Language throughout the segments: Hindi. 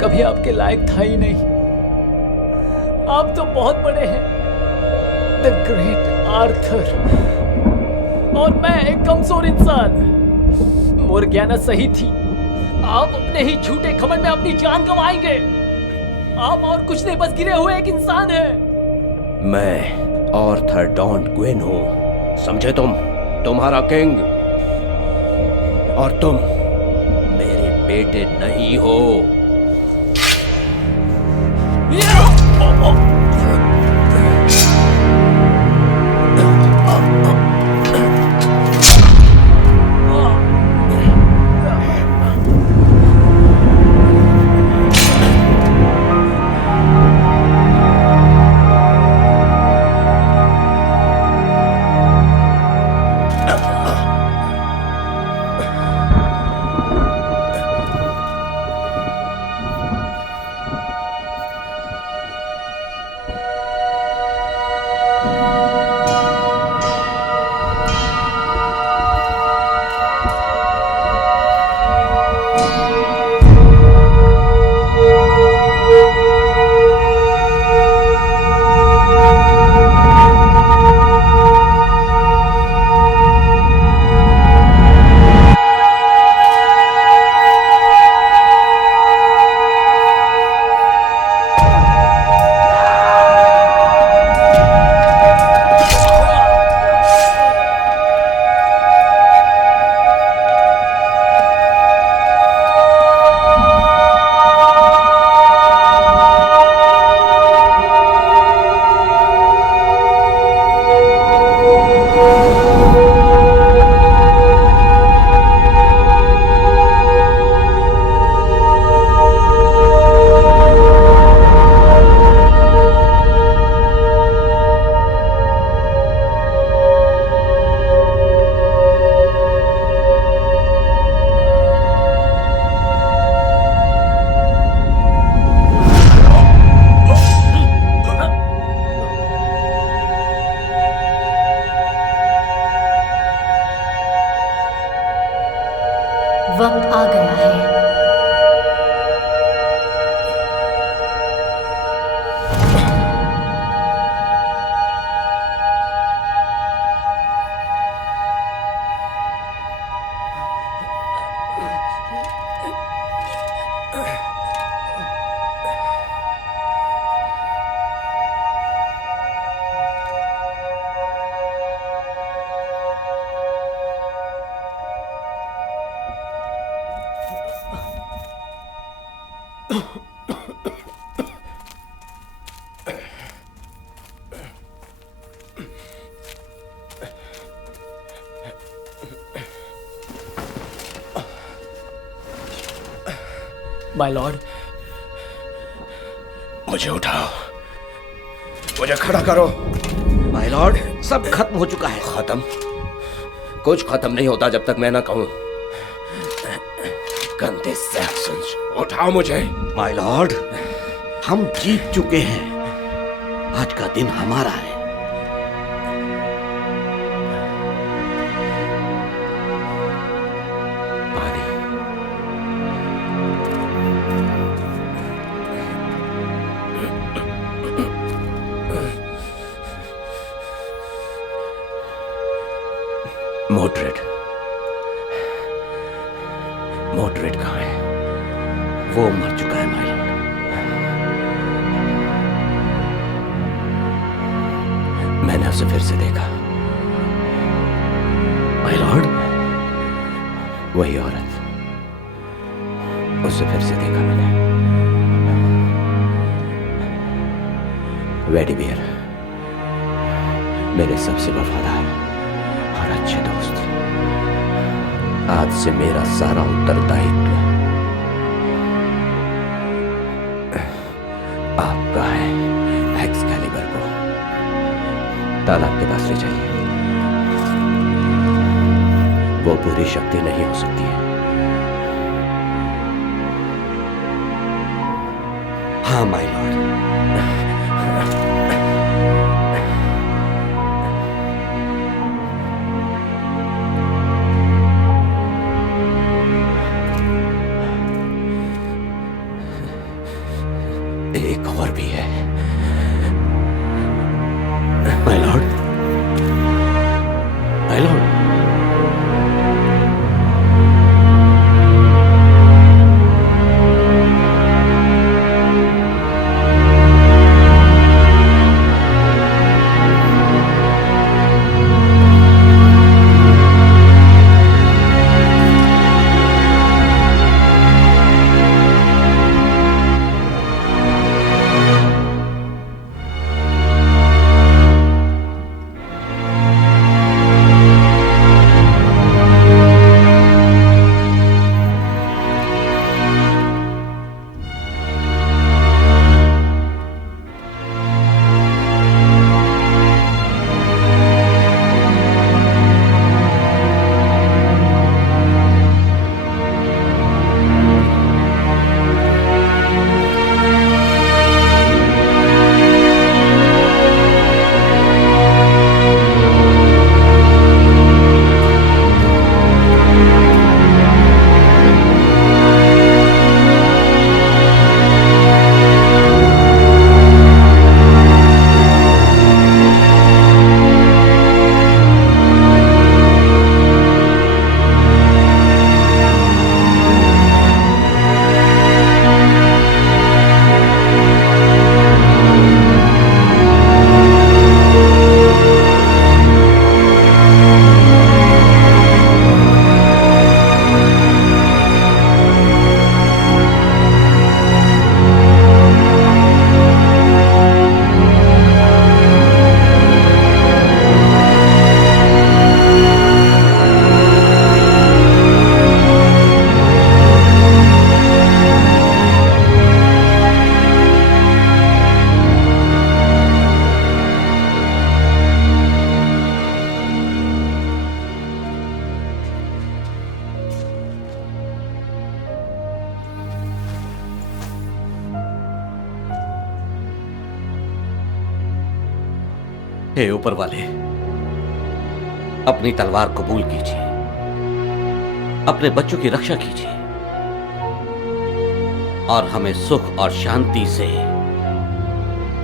कभी आपके लायक था ही नहीं। आप तो बहुत बड़े हैं, द ग्रेट आर्थर, और मैं एक कमजोर इंसान। मोर्गियाना सही थी, आप अपने ही झूठे घमंड में अपनी जान गंवाएंगे। आप और कुछ नहीं, बस गिरे हुए एक इंसान हैं। मैं आर्थर डॉन ग्विन हूं, समझे तुम? तुम्हारा किंग। और तुम मेरे बेटे नहीं हो। वक्त आ गया है। माय लॉर्ड, मुझे उठाओ, मुझे खड़ा करो। माय लॉर्ड, सब खत्म हो चुका है। खत्म? कुछ खत्म नहीं होता जब तक मैं ना कहूं। गंदे सैक्सन्स, उठाओ मुझे। माय लॉर्ड, हम जीत चुके हैं। आज का दिन हमारा है। पानी। मोड्रेड, मोड्रेड कहाँ है? वो मर चुका है माय लॉर्ड। मैंने उसे फिर से देखा। माय लॉर्ड, वही औरत, उसे फिर से देखा मैंने। वेडिबियर, मेरे सबसे वफादार और अच्छे दोस्त, आज से मेरा सारा उत्तरदायित्व आपका है। एक्सकैलिबर को तालाब के पास ले जाइए। वो पूरी शक्ति नहीं हो सकती है। हाँ माय लॉर्ड। एक और भी है। My lord, my lord. हे ऊपर वाले, अपनी तलवार कबूल कीजिए, अपने बच्चों की रक्षा कीजिए और हमें सुख और शांति से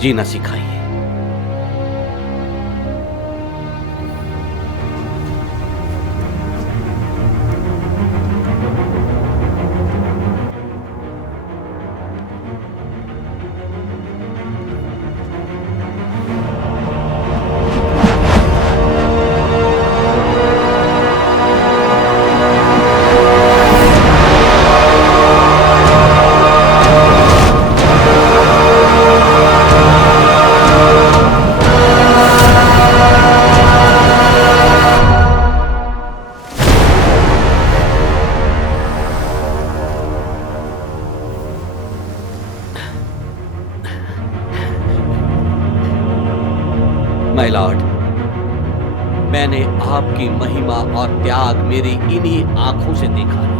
जीना सिखाइए। माय लॉर्ड, मैंने आपकी महिमा और त्याग मेरी इन्हीं आंखों से देखा है।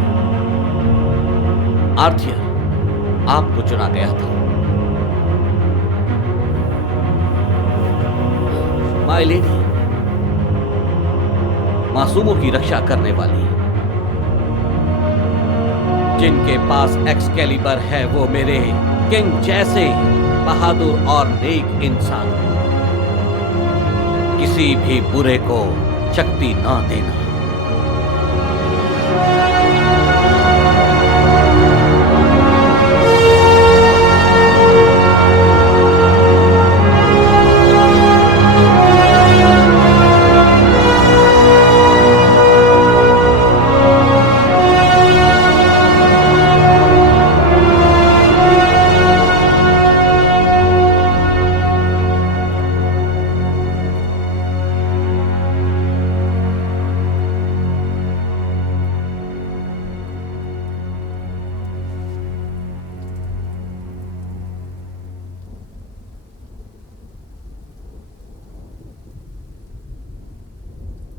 आर्थियर आपको चुना गया था। माय लेडी, मासूमों की रक्षा करने वाली, जिनके पास एक्सकैलिबर है, वो मेरे किंग जैसे बहादुर और नेक इंसान, किसी भी बुरे को शक्ति ना देना।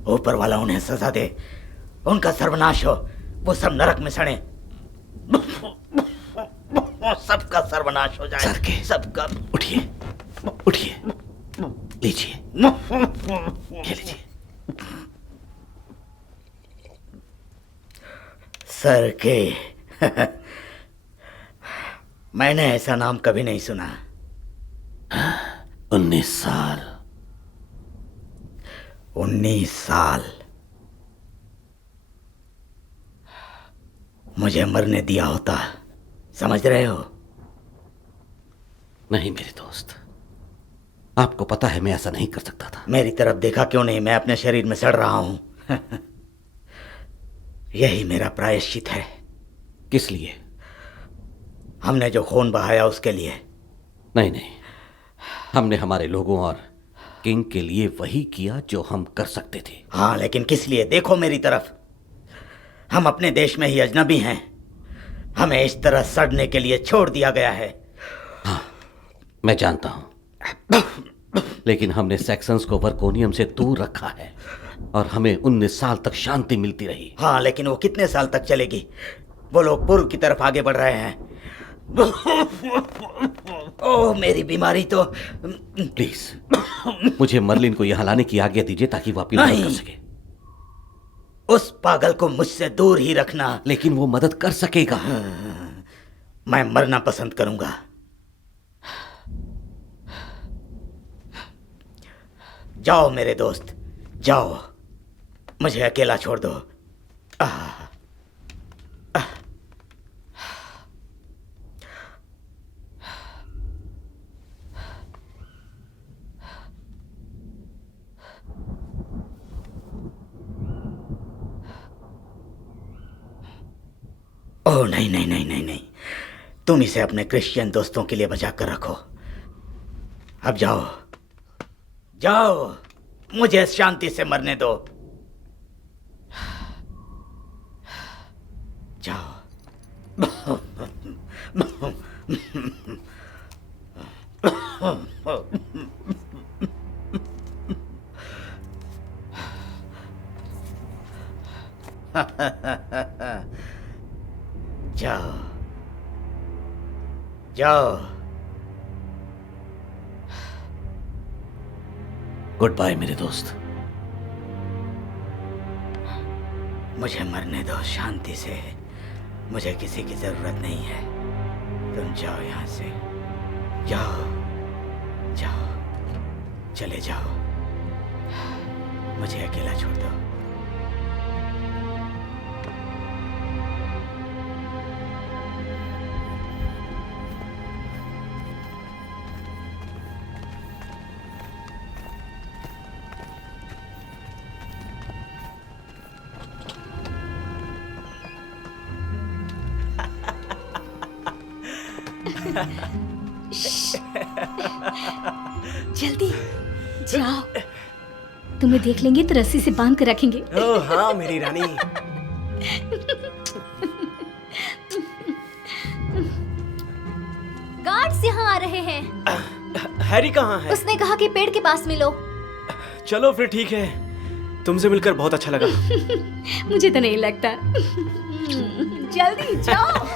ऊपर वाला उन्हें सजा दे, उनका सर्वनाश हो, वो सब नरक में सड़े, सबका सर्वनाश हो जाए। सर के सबका। उठिए, उठिए, लीजिए, ये लीजिए। सर के मैंने ऐसा नाम कभी नहीं सुना। 19 साल। 19 साल मुझे मरने दिया होता, समझ रहे हो? नहीं मेरे दोस्त, आपको पता है मैं ऐसा नहीं कर सकता था। मेरी तरफ देखा क्यों नहीं? मैं अपने शरीर में सड़ रहा हूं। यही मेरा प्रायश्चित है। किस लिए? हमने जो खून बहाया उसके लिए। नहीं नहीं, हमने हमारे लोगों और किंग के लिए वही किया जो हम कर सकते थे। हाँ, लेकिन किस लिए? देखो मेरी तरफ। हम अपने देश में ही अजनबी हैं। हमें इस तरह सड़ने के लिए छोड़ दिया गया है। हाँ, मैं जानता हूं, लेकिन हमने सेक्सन्स को वर्कोनियम से दूर रखा है और हमें 19 साल तक शांति मिलती रही। हाँ, लेकिन वो कितने साल तक चलेगी? वो लोग पूर्व की तरफ आगे बढ़ रहे हैं। ओह, मेरी बीमारी तो। प्लीज मुझे मर्लिन को यहां लाने की आज्ञा दीजिए ताकि वो अपनी मदद कर सके। उस पागल को मुझसे दूर ही रखना। लेकिन वो मदद कर सकेगा। मैं मरना पसंद करूंगा। जाओ मेरे दोस्त, जाओ, मुझे अकेला छोड़ दो। ओह नहीं नहीं नहीं नहीं नहीं, तुम इसे अपने क्रिश्चियन दोस्तों के लिए बचा कर रखो। अब जाओ जाओ, मुझे शांति से मरने दो। जाओ। जाओ जाओ। गुड बाय मेरे दोस्त। मुझे मरने दो शांति से। मुझे किसी की जरूरत नहीं है। तुम जाओ यहां से, जाओ जाओ, चले जाओ, मुझे अकेला छोड़ दो। जल्दी जाओ, तुम्हें देख लेंगे तो रस्सी से बांध कर रखेंगे। ओह हाँ मेरी रानी। गार्ड्स यहाँ आ रहे हैं। हैरी कहाँ है? उसने कहा कि पेड़ के पास मिलो। चलो फिर ठीक है, तुमसे मिलकर बहुत अच्छा लगा। मुझे तो नहीं लगता। जल्दी जाओ।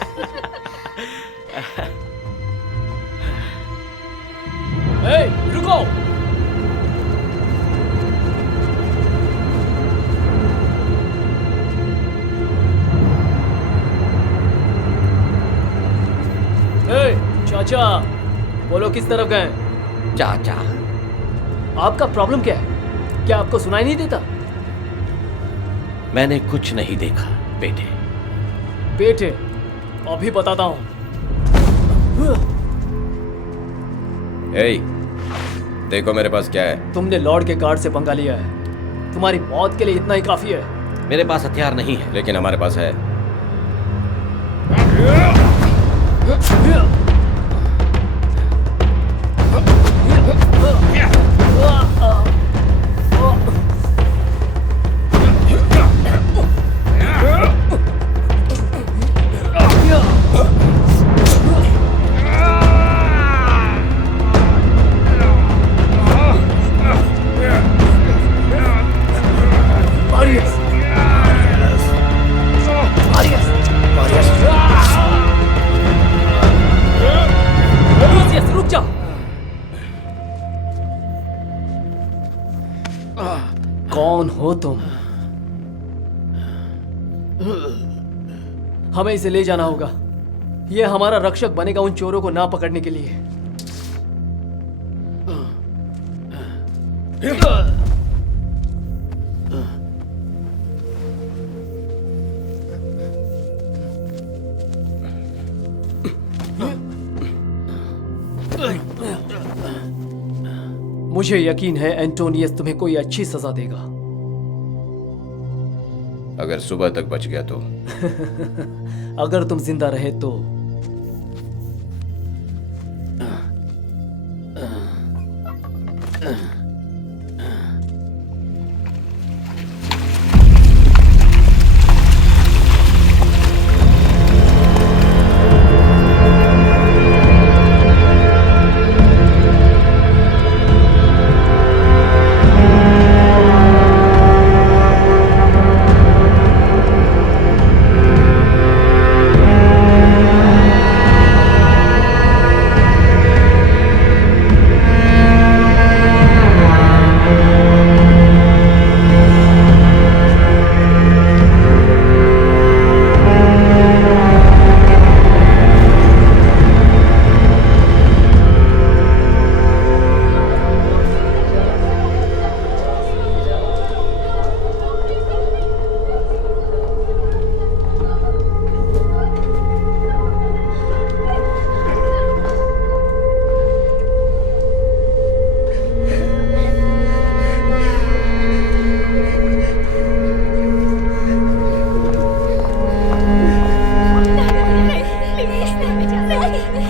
ए, रुको। ए, चाचा, बोलो किस तरफ गए? चाचा, आपका प्रॉब्लम क्या है? क्या आपको सुनाई नहीं देता? मैंने कुछ नहीं देखा बेटे। बेटे, अभी बताता हूँ। ए, देखो मेरे पास क्या है। तुमने लॉर्ड के गार्ड से पंगा लिया है। तुम्हारी मौत के लिए इतना ही काफी है। मेरे पास हथियार नहीं है। लेकिन हमारे पास है। रुक जाओ। कौन हो तुम? हमें इसे ले जाना होगा। ये हमारा रक्षक बनेगा उन चोरों को ना पकड़ने के लिए। मुझे यकीन है एंटोनियस तुम्हें कोई अच्छी सजा देगा। अगर सुबह तक बच गया तो? अगर तुम जिंदा रहे तो।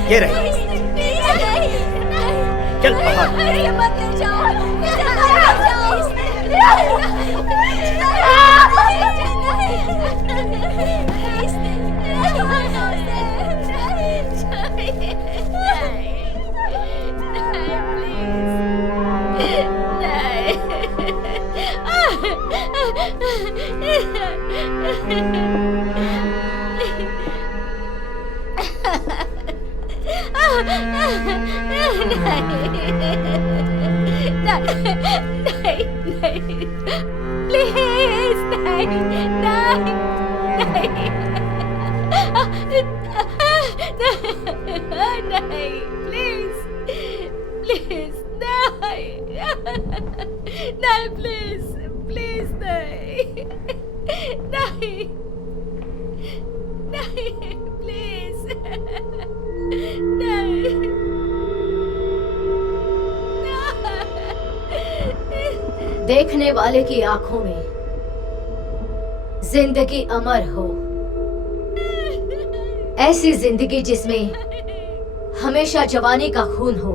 ये रही। चल बाहर। देखने वाले की आंखों में जिंदगी अमर हो, ऐसी जिंदगी जिसमें हमेशा जवानी का खून हो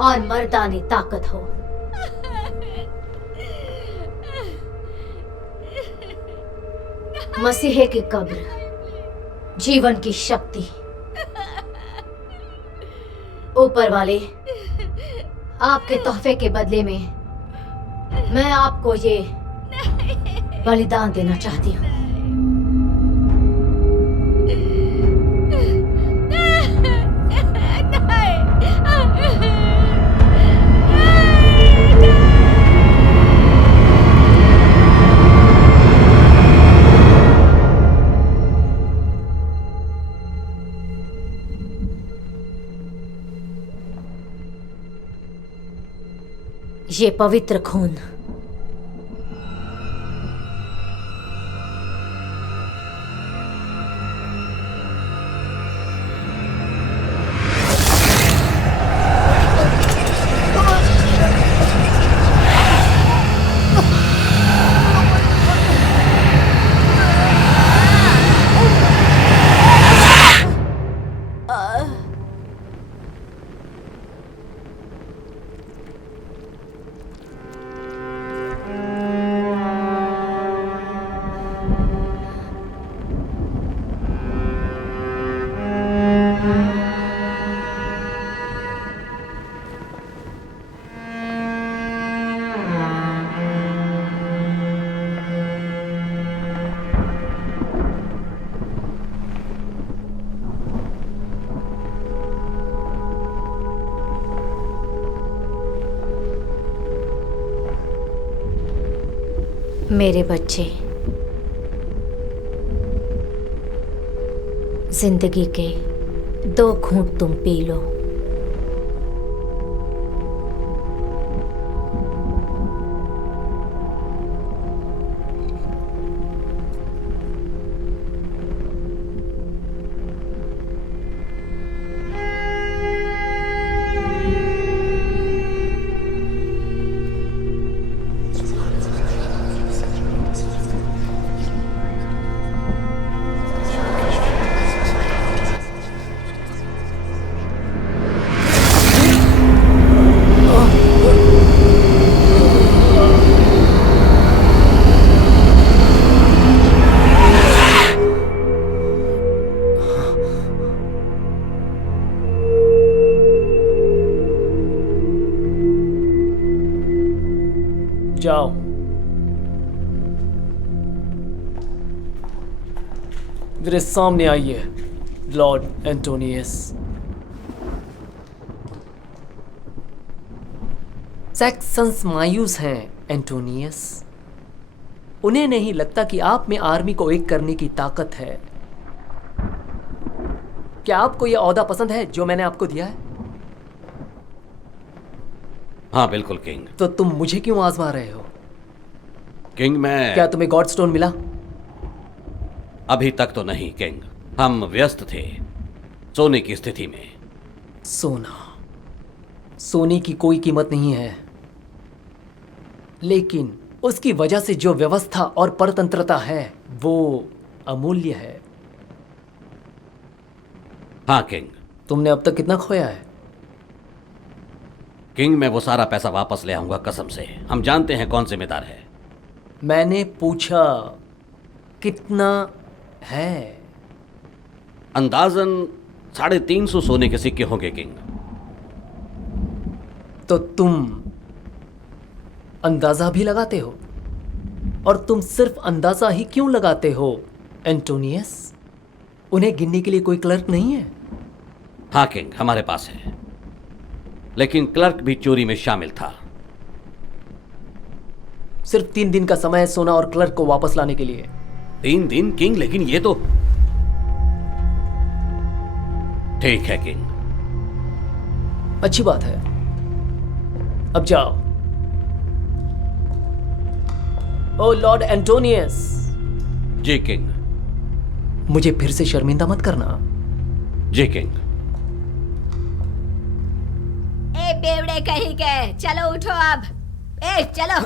और मर्दानी ताकत हो। मसीहे की कब्र, जीवन की शक्ति। ऊपर वाले, आपके तोहफे के बदले में मैं आपको ये बलिदान देना चाहती हूँ। ये पवित्र खून मेरे बच्चे, जिंदगी के 2 घूंट तुम पी लो। जाओ। मेरे सामने आइए लॉर्ड एंटोनियस। सैक्सन्स मायूस हैं एंटोनियस। उन्हें नहीं लगता कि आप में आर्मी को एक करने की ताकत है। क्या आपको यह ओहदा पसंद है जो मैंने आपको दिया है? हाँ बिल्कुल किंग। तो तुम मुझे क्यों आजमा रहे हो? किंग मैं क्या तुम्हें गॉड स्टोन मिला? अभी तक तो नहीं किंग, हम व्यस्त थे सोने की स्थिति में। सोने की कोई कीमत नहीं है, लेकिन उसकी वजह से जो व्यवस्था और परतंत्रता है वो अमूल्य है। हाँ किंग। तुमने अब तक कितना खोया है? किंग मैं वो सारा पैसा वापस ले आऊंगा कसम से। हम जानते हैं कौन जिम्मेदार है। मैंने पूछा कितना है? अंदाजन 350 सोने के सिक्के होंगे किंग। तो तुम अंदाजा भी लगाते हो? और तुम सिर्फ अंदाजा ही क्यों लगाते हो एंटोनियस? उन्हें गिनने के लिए कोई क्लर्क नहीं है? हाँ किंग हमारे पास है, लेकिन क्लर्क भी चोरी में शामिल था। सिर्फ 3 दिन का समय है सोना और क्लर्क को वापस लाने के लिए। 3 दिन किंग? लेकिन ये तो ठीक है किंग। अच्छी बात है, अब जाओ। ओ लॉर्ड एंटोनियस। जी किंग। मुझे फिर से शर्मिंदा मत करना। जी किंग। ए बेवड़े कहीं के, चलो उठो अब। ए चलो।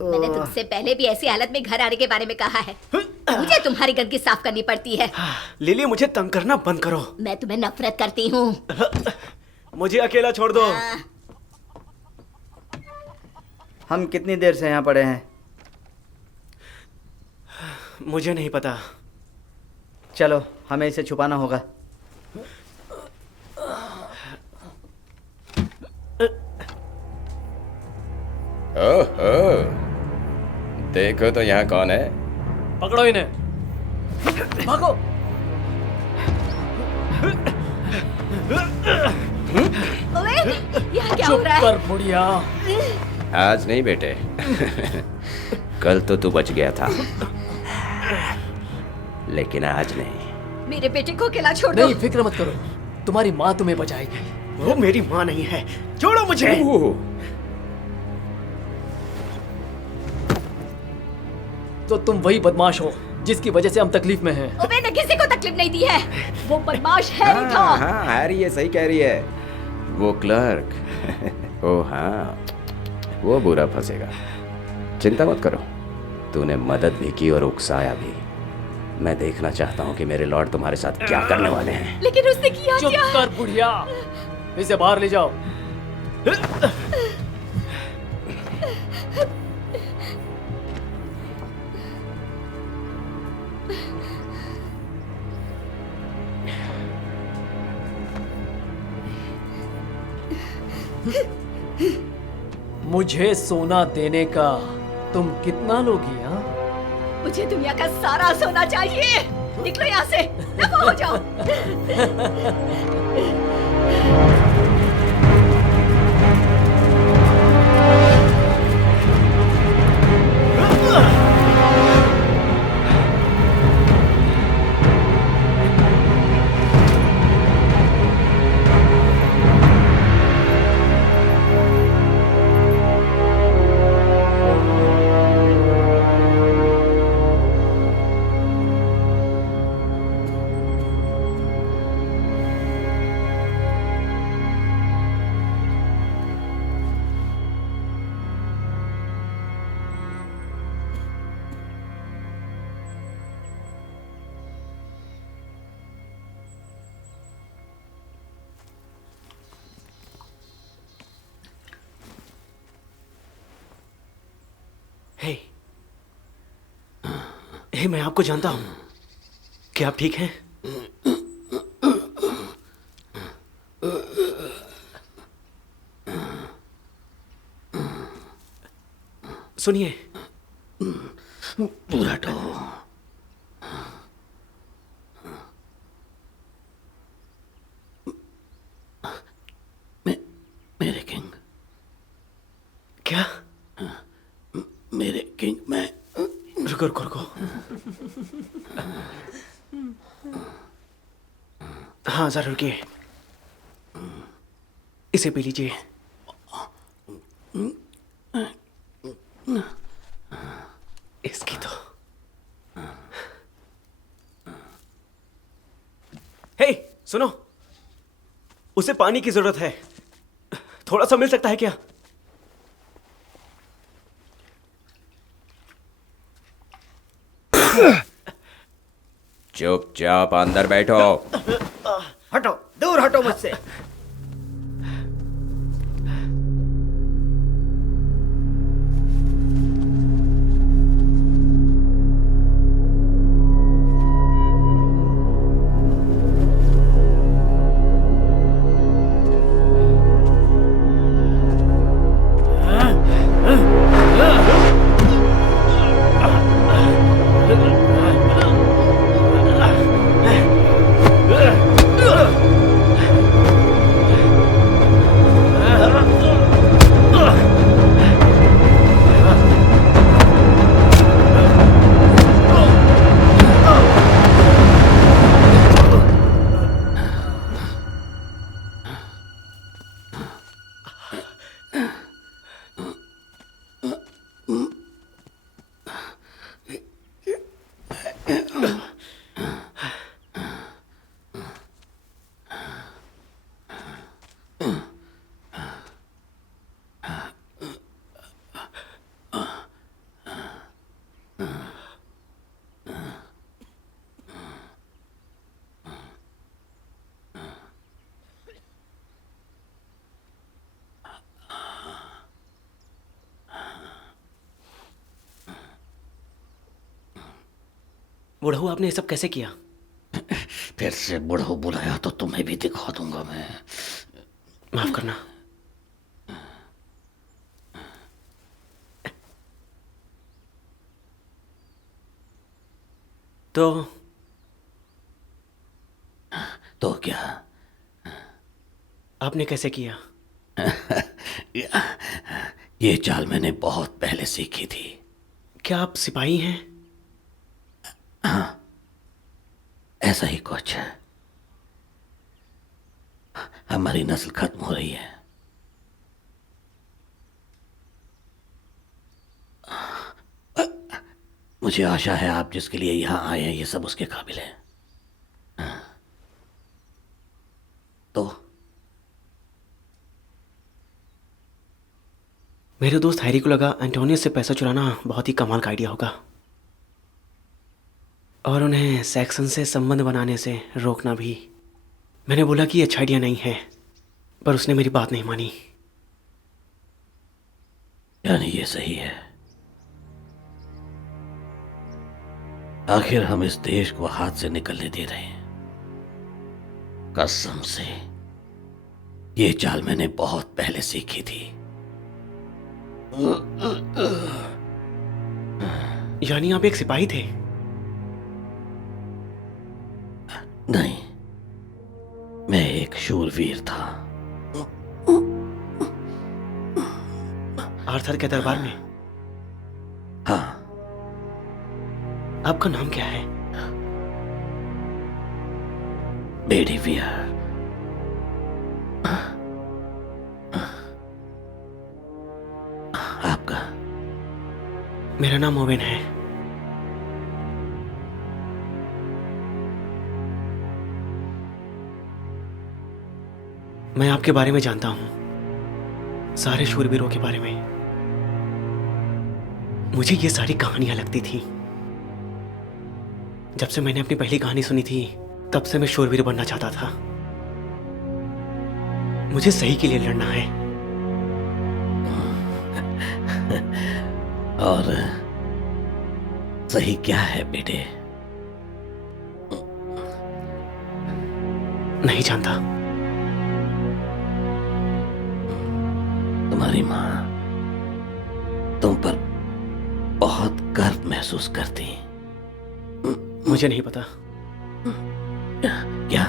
मैंने तुमसे पहले भी ऐसी हालत में घर आने के बारे में कहा है। मुझे तुम्हारी गंदगी साफ करनी पड़ती है। लिली मुझे तंग करना बंद करो। मैं तुम्हें नफरत करती हूँ। मुझे अकेला छोड़ दो। हम कितनी देर से यहाँ पड़े हैं? मुझे नहीं पता। चलो हमें इसे छुपाना होगा। ओहो, देखो तो यहाँ कौन है। पकड़ो इन्हें, भागो। ओए, यहाँ क्या हो चुप रहा है? कर बुढ़िया। आज नहीं बेटे, कल तो तू बच गया था, लेकिन आज नहीं। मेरे बेटे को अकेला छोड़ दो। नहीं, फिक्र मत करो, तुम्हारी माँ तुम्हें बचाएगी। वो मेरी माँ नहीं है, छोड़ो मुझे। तो तुम वही बदमाश हो जिसकी वजह से हम तकलीफ में हैं। मैंने किसी को तकलीफ नहीं दी है। वो बदमाश हैरी था। हाँ हैरी ये सही कह रही है। वो क्लर्क ओ हाँ, वो बुरा फंसेगा। चिंता मत करो, तूने मदद भी की और उकसाया भी। मैं देखना चाहता हूँ कि मेरे लॉर्ड तुम्हारे साथ क्या करने वाले हैं। लेकिन उसने किया चुप क्या? कर बुढ़िया, इसे बाहर ले जाओ। मुझे सोना देने का तुम कितना लोगी? हाँ, मुझे दुनिया का सारा सोना चाहिए। निकलो यहाँ से, दफा हो जाओ। हे, हे, मैं आपको जानता हूं। क्या आप ठीक हैं? सुनिए, बुराटो, मेरे किंग। क्या? मेरे किंग, मैं रुको रुको रुको। हाँ जरा रुकिए, इसे पी लीजिए। इसकी तो हे, सुनो, उसे पानी की जरूरत है, थोड़ा सा मिल सकता है क्या? चुपचाप अंदर बैठो। हटो, दूर हटो मुझसे। बुढ़ऊ, आपने ये सब कैसे किया? फिर से बुढ़ऊ बुलाया तो तुम्हें भी दिखा दूंगा मैं। माफ करना। तो क्या? आपने कैसे किया? ये चाल मैंने बहुत पहले सीखी थी। क्या आप सिपाही हैं? हाँ, ऐसा ही कुछ है। हमारी नस्ल खत्म हो रही है। मुझे आशा है आप जिसके लिए यहां आए हैं ये सब उसके काबिल है। तो मेरे दोस्त हैरी को लगा एंटोनियस से पैसा चुराना बहुत ही कमाल का आइडिया होगा और उन्हें सैक्सन से संबंध बनाने से रोकना भी। मैंने बोला कि ये अच्छा आइडिया नहीं है, पर उसने मेरी बात नहीं मानी। यानी ये सही है। आखिर हम इस देश को हाथ से निकलने दे रहे हैं। कसम से ये चाल मैंने बहुत पहले सीखी थी। यानी आप एक सिपाही थे? नहीं, मैं एक शूरवीर था। आर्थर के दरबार में? हाँ। आपका नाम क्या है? बेडीवियर। आपका? मेरा नाम ओवेन है। मैं आपके बारे में जानता हूं, सारे शूरवीरों के बारे में। मुझे ये सारी कहानियां लगती थी। जब से मैंने अपनी पहली कहानी सुनी थी तब से मैं शूरवीर बनना चाहता था। मुझे सही के लिए लड़ना है। और सही क्या है बेटे? नहीं जानता। तुम्हारी माँ तुम पर बहुत गर्व महसूस करती। मुझे नहीं पता। क्या?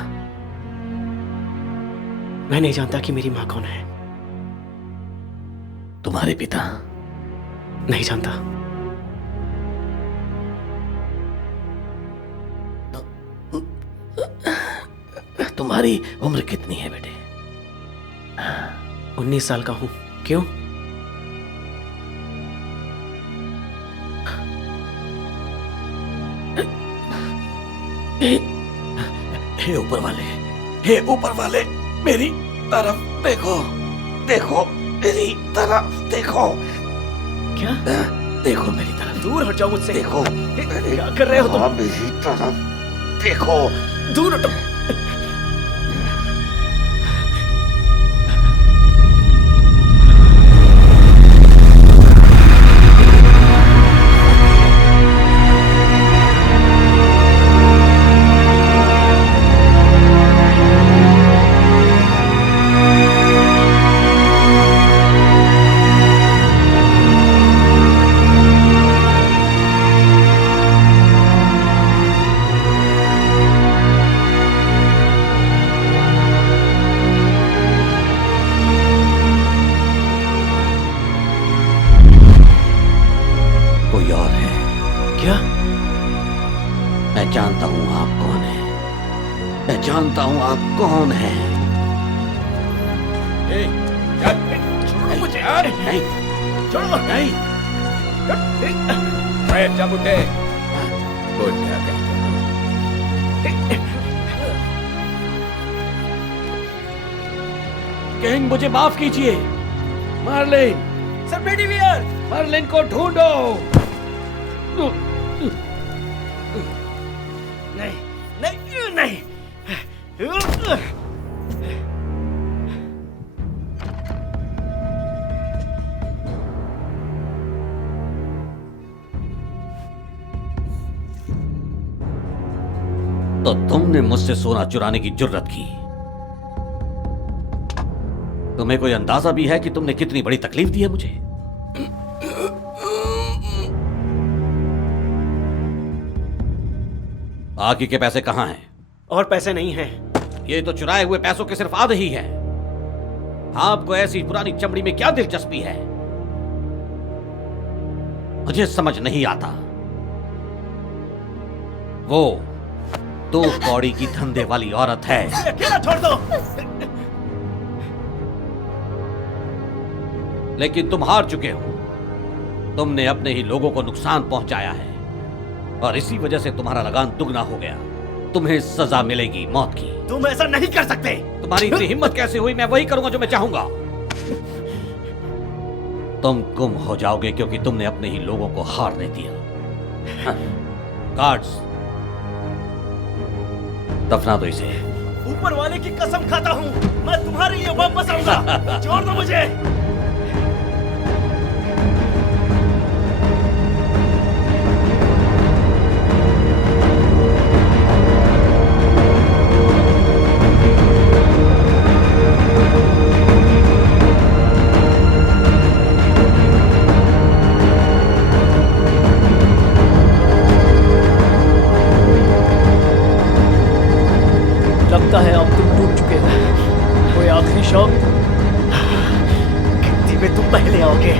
मैं नहीं जानता कि मेरी माँ कौन है। तुम्हारे पिता? नहीं जानता। तुम्हारी उम्र कितनी है बेटे? 19 साल का हूं। क्यों? हे ऊपर वाले, हे ऊपर वाले, मेरी तरफ देखो, देखो मेरी तरफ देखो। क्या? देखो मेरी तरफ। दूर हट जाओ मुझसे। देखो क्या कर रहे हो तुम? मेरी तरफ देखो। दूर हटो। कोई और है? क्या? मैं जानता हूं आप कौन है। मैं जानता हूं आप कौन है। छोड़ो मुझे। नहीं, छोड़ो। नहीं। बैठ जा बुड्ढे। बुड्ढा कहीं किंग, मुझे माफ कीजिए। Marlin, sir बेडीवियर। मार्लिन को ढूंढो। नहीं, नहीं, नहीं। तो तुमने मुझसे सोना चुराने की जुर्रत की। तुम्हें कोई अंदाजा भी है कि तुमने कितनी बड़ी तकलीफ दी है मुझे? बाकी के पैसे कहां हैं? और पैसे नहीं हैं। ये तो चुराए हुए पैसों के सिर्फ आधे ही हैं। आपको ऐसी पुरानी चमड़ी में क्या दिलचस्पी है? मुझे समझ नहीं आता। वो 2 कौड़ी की धंधे वाली औरत है। अकेला छोड़ दो। लेकिन तुम हार चुके हो। तुमने अपने ही लोगों को नुकसान पहुंचाया है और इसी वजह से तुम्हारा लगान दुगना हो गया। तुम्हें सजा मिलेगी मौत की। तुम ऐसा नहीं कर सकते। तुम्हारी इतनी हिम्मत कैसे हुई? मैं वही करूंगा जो मैं चाहूंगा। तुम गुम हो जाओगे क्योंकि तुमने अपने ही लोगों को हारने दिया। गार्ड्स, दफना दो इसे। ऊपर वाले की कसम खाता हूँ, मैं तुम्हारे लिए वापस आऊंगा। छोड़ दो मुझे। लगता है अब तुम टूट चुके हो। कोई आखिरी शब्द? गिनती में तुम पहले आओगे।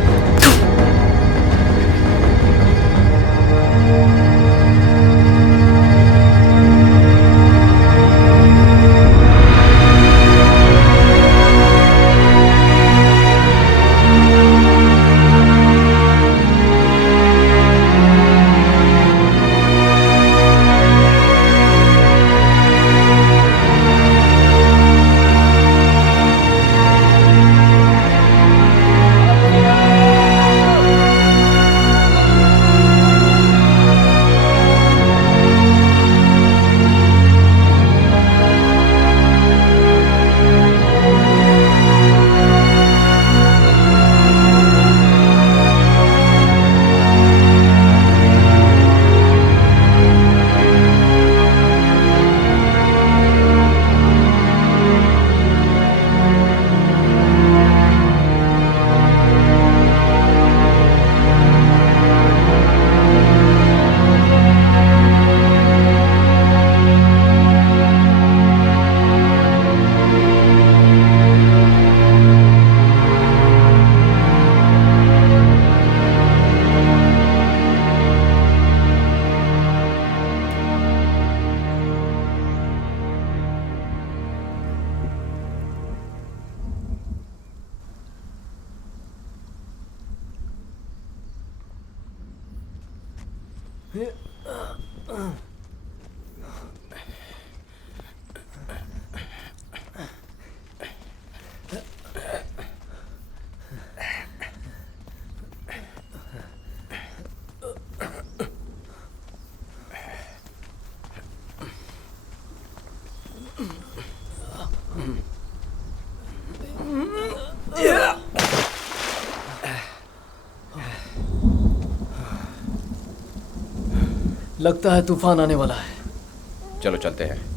लगता है तूफान आने वाला है। चलो चलते हैं।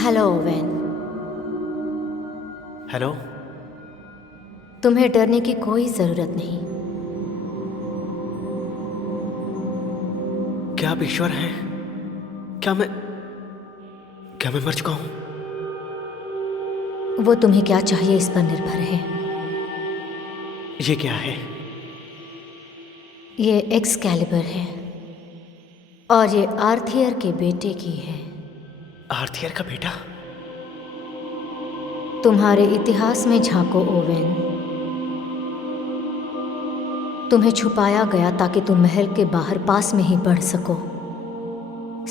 Hello Owen. हेलो। तुम्हें डरने की कोई जरूरत नहीं। क्या आप ईश्वर हैं? क्या मैं मर चुका हूं? वो तुम्हें क्या चाहिए इस पर निर्भर है। ये क्या है? ये एक्सकैलिबर है और ये आर्थियर के बेटे की है। आर्थियर का बेटा? तुम्हारे इतिहास में झांको ओवेन। तुम्हें छुपाया गया ताकि तुम महल के बाहर पास में ही बढ़ सको,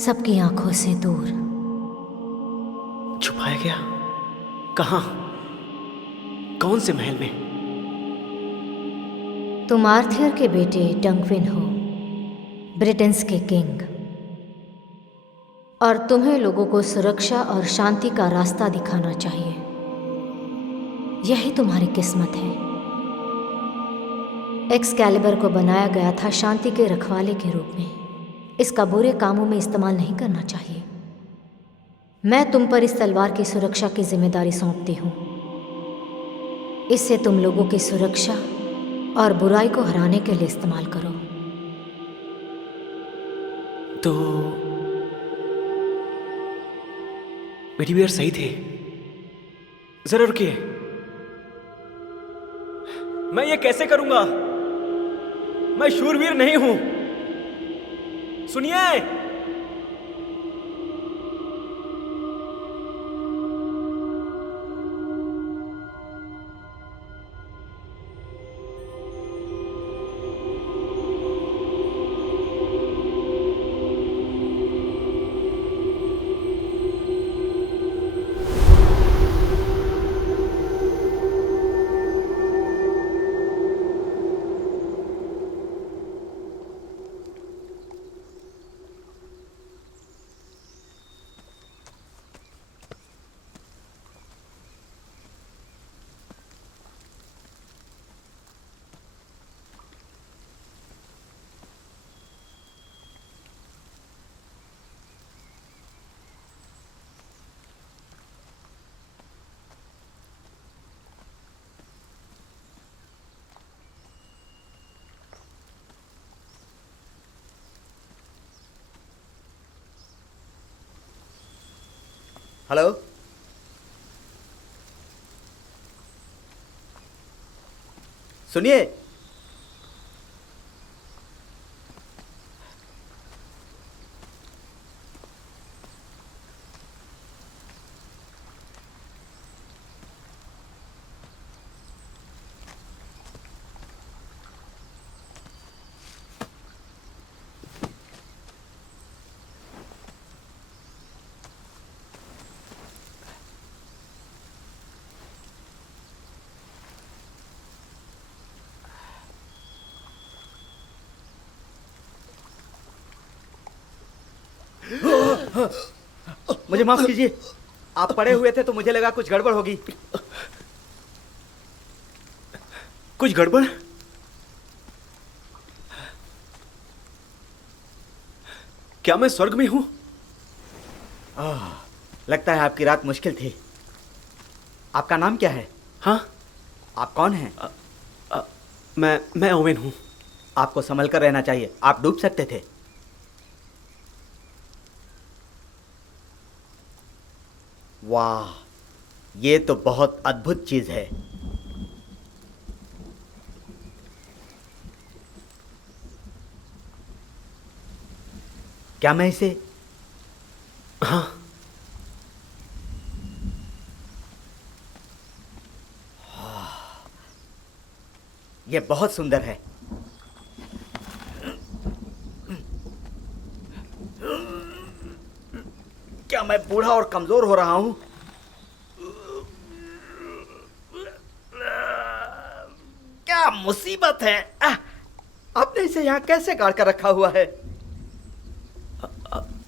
सबकी आंखों से दूर। छुपाया गया? कहाँ? कौन से महल में? तुम आर्थियर के बेटे डंक्विन हो, ब्रिटेन्स के किंग, और तुम्हें लोगों को सुरक्षा और शांति का रास्ता दिखाना चाहिए। यही तुम्हारी किस्मत है। एक्सकैलिबर को बनाया गया था शांति के रखवाले के रूप में। इसका बुरे कामों में इस्तेमाल नहीं करना चाहिए। मैं तुम पर इस तलवार की सुरक्षा की जिम्मेदारी सौंपती हूँ। इससे तुम लोगों की सुरक्षा और बुराई को हराने के लिए इस्तेमाल करो। तो मेरी बियर सही थे। जरा रुकिए। मैं ये कैसे करूंगा? मैं शूरवीर नहीं हूं। सुनिए। हेलो। सुनिए। मुझे माफ कीजिए। आप पड़े हुए थे तो मुझे लगा कुछ गड़बड़ होगी। कुछ गड़बड़? क्या मैं स्वर्ग में हूं? लगता है आपकी रात मुश्किल थी। आपका नाम क्या है? हाँ, आप कौन हैं? मैं ओवेन हूँ। आपको संभल कर रहना चाहिए, आप डूब सकते थे। वाह, ये तो बहुत अद्भुत चीज है। क्या मैं इसे? हाँ, ये बहुत सुंदर है। क्या मैं बूढ़ा और कमजोर हो रहा हूं? क्या मुसीबत है। आपने इसे यहाँ कैसे गाड़ कर रखा हुआ है?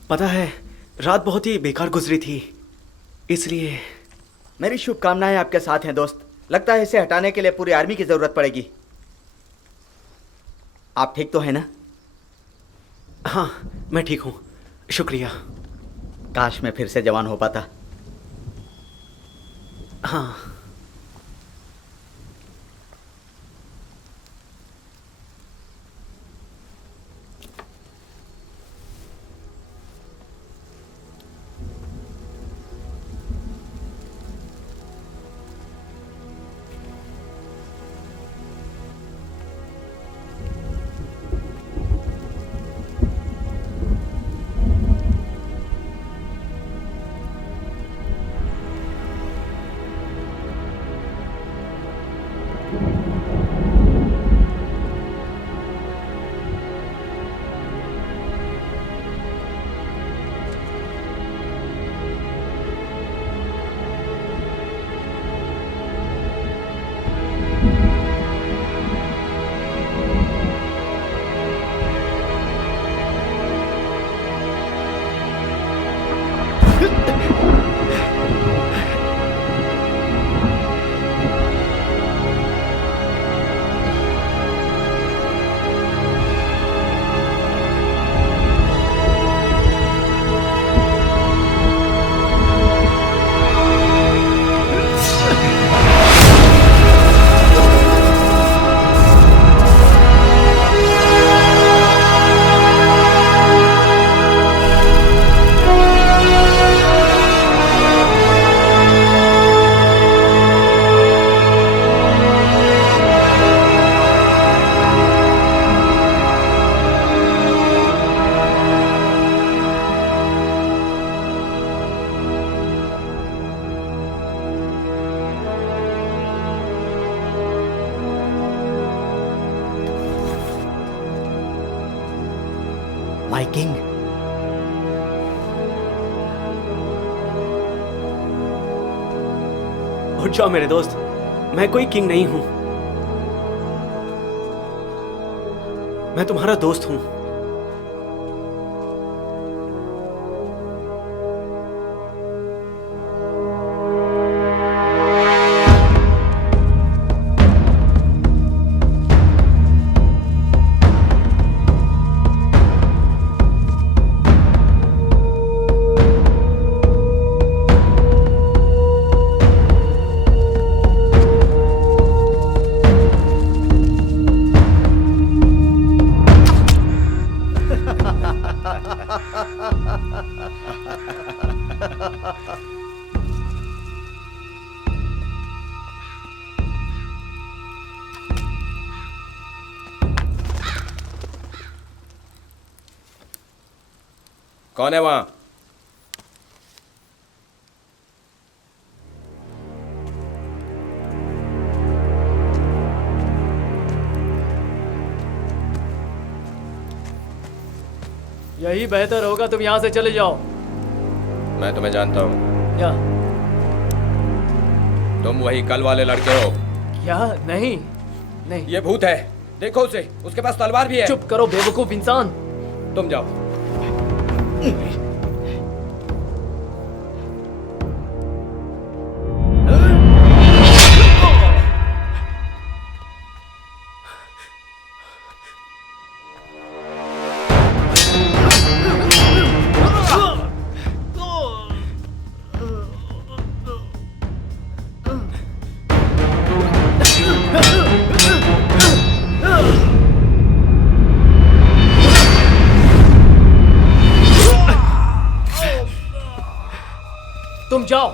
पता है, रात बहुत ही बेकार गुजरी थी, इसलिए। मेरी शुभकामनाएं आपके साथ हैं दोस्त। लगता है इसे हटाने के लिए पूरी आर्मी की जरूरत पड़ेगी। आप ठीक तो है ना? हाँ, मैं ठीक हूँ, शुक्रिया। काश मैं फिर से जवान हो पाता। हाँ, माय किंग। उठ जाओ मेरे दोस्त, मैं कोई किंग नहीं हूं, मैं तुम्हारा दोस्त हूं। कौन है वहां? यही बेहतर होगा, तुम यहाँ से चले जाओ। मैं तुम्हें जानता हूं। क्या? तुम वही कल वाले लड़के हो। क्या? नहीं नहीं। ये भूत है, देखो उसे, उसके पास तलवार भी है। चुप करो बेवकूफ इंसान। तुम जाओ। जाओ।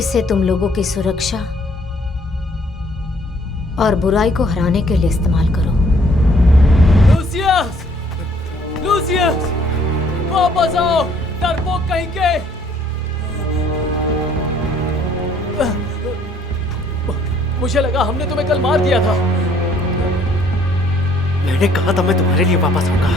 इसे तुम लोगों की सुरक्षा और बुराई को हराने के लिए इस्तेमाल करो। लूसियस, लूसियस, वापस आओ, डरपोक कहीं के। मुझे लगा हमने तुम्हें कल मार दिया था। मैंने कहा था मैं तुम्हारे लिए वापस आऊंगा।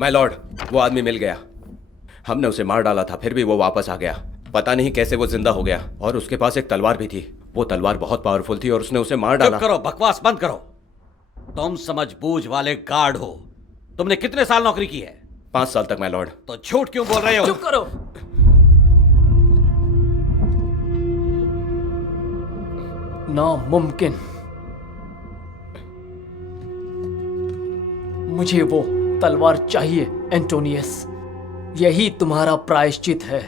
माय लॉर्ड, वो आदमी मिल गया। हमने उसे मार डाला था, फिर भी वो वापस आ गया। पता नहीं कैसे वो जिंदा हो गया। और उसके पास एक तलवार भी थी। वो तलवार बहुत पावरफुल थी और उसने उसे मार डाला। चुप करो, बकवास बंद करो। तुम समझ बूझ वाले गार्ड हो। तुमने कितने साल नौकरी की है? 5 साल तक माय लॉर्ड। तो झूठ क्यों बोल रहे हो? चुप करो। नामुमकिन। मुझे वो तलवार चाहिए एंटोनियस। यही तुम्हारा प्रायश्चित है।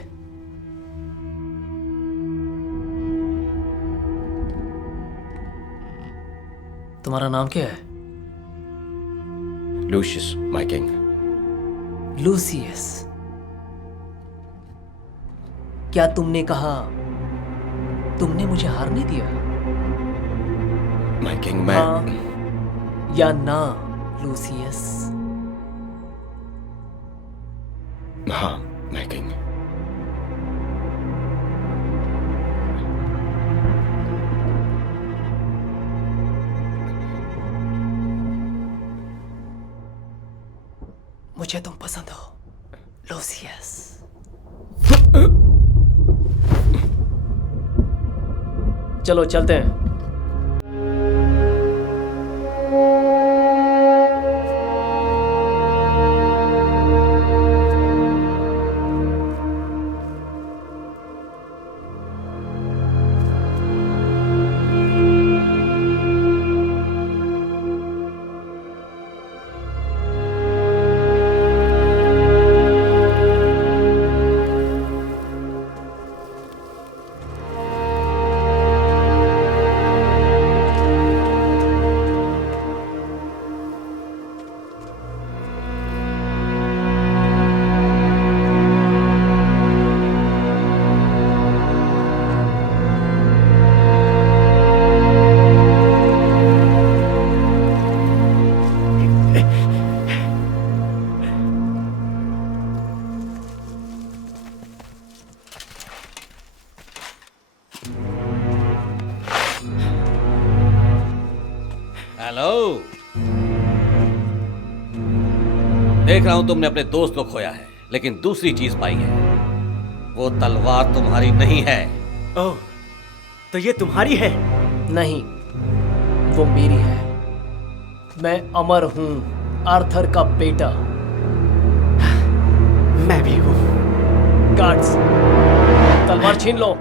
तुम्हारा नाम क्या है? Luscious, my king. लूसियस। क्या तुमने कहा तुमने मुझे हारने दिया? माय किंग, मैं हाँ या ना लूसियस? हाँ, माय किंग। मुझे तुम पसंद हो लूसियस। चलो चलते हैं। हेलो। देख रहा हूं तुमने अपने दोस्त को खोया है, लेकिन दूसरी चीज पाई है। वो तलवार तुम्हारी नहीं है। ओह, तो ये तुम्हारी है? नहीं, वो मेरी है। मैं अमर हूं, आर्थर का बेटा। मैं भी हूं। गार्ड्स, तलवार छीन लो।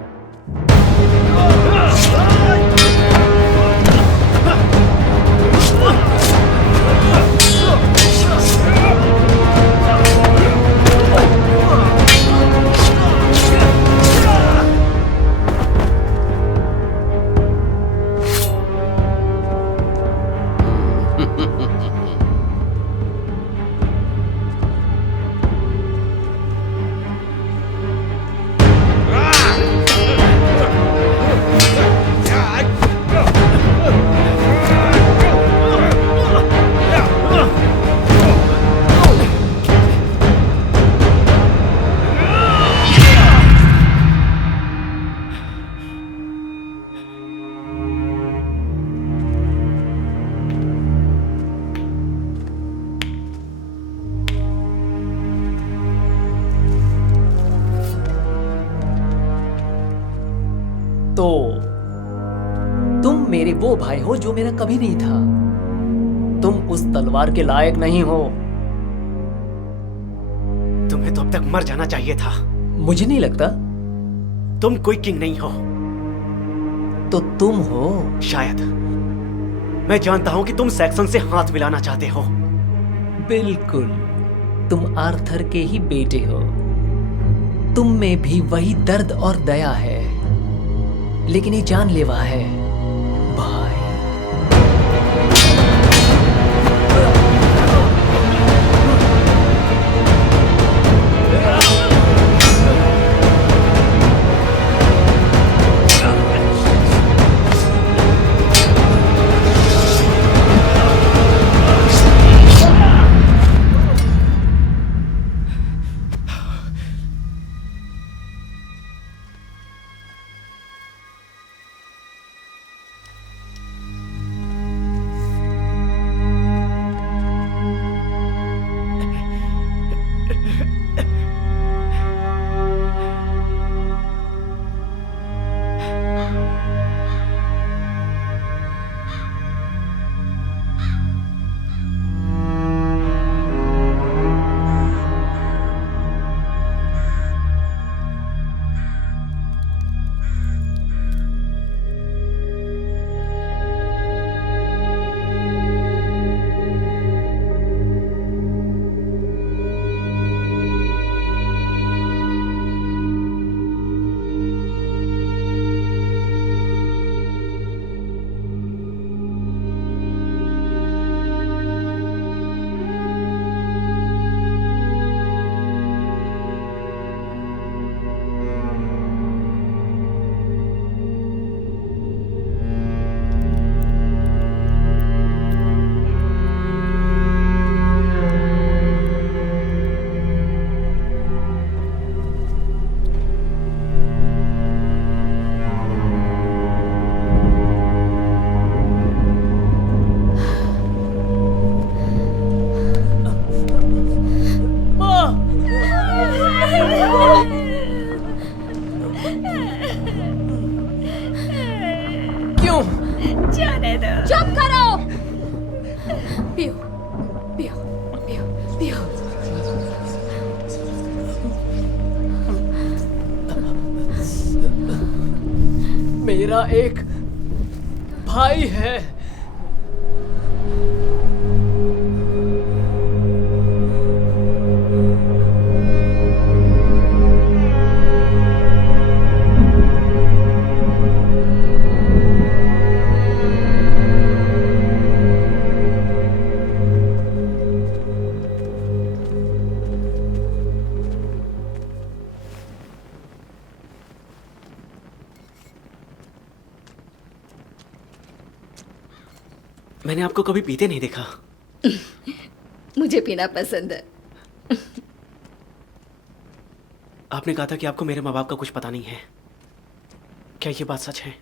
तो तुम मेरे वो भाई हो जो मेरा कभी नहीं था। तुम उस तलवार के लायक नहीं हो। तुम्हें तो अब तक मर जाना चाहिए था। मुझे नहीं लगता। तुम कोई किंग नहीं हो। तो तुम हो। शायद। मैं जानता हूं कि तुम सैक्सन से हाथ मिलाना चाहते हो। बिल्कुल, तुम आर्थर के ही बेटे हो। तुम में भी वही दर्द और दया है, लेकिन ये जानलेवा है भाई। चुप करो। पियो, पियो, पियो, पियो। मेरा एक भाई है। मैंने आपको कभी पीते नहीं देखा। मुझे पीना पसंद है। आपने कहा था कि आपको मेरे माँ बाप का कुछ पता नहीं है। क्या ये बात सच है?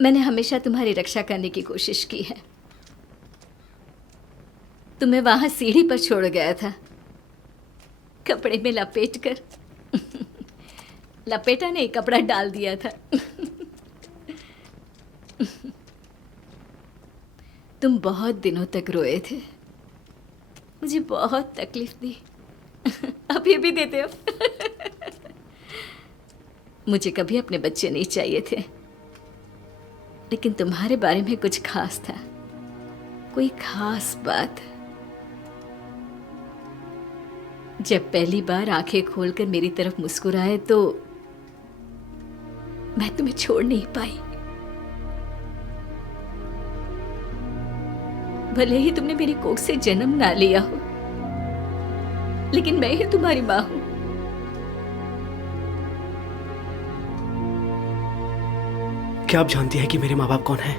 मैंने हमेशा तुम्हारी रक्षा करने की कोशिश की है। तुम्हें वहां सीढ़ी पर छोड़ गया था, कपड़े में लपेट कर। लपेटा नहीं, कपड़ा डाल दिया था। तुम बहुत दिनों तक रोए थे, मुझे बहुत तकलीफ दी। अभी भी देते हो। मुझे कभी अपने बच्चे नहीं चाहिए थे, लेकिन तुम्हारे बारे में कुछ खास था, कोई खास बात। जब पहली बार आंखें खोलकर मेरी तरफ मुस्कुराए तो मैं तुम्हें छोड़ नहीं पाई। भले ही तुमने मेरी कोख से जन्म ना लिया हो, लेकिन मैं ही तुम्हारी मां हूं। क्या आप जानती हैं कि मेरे माँ बाप कौन हैं?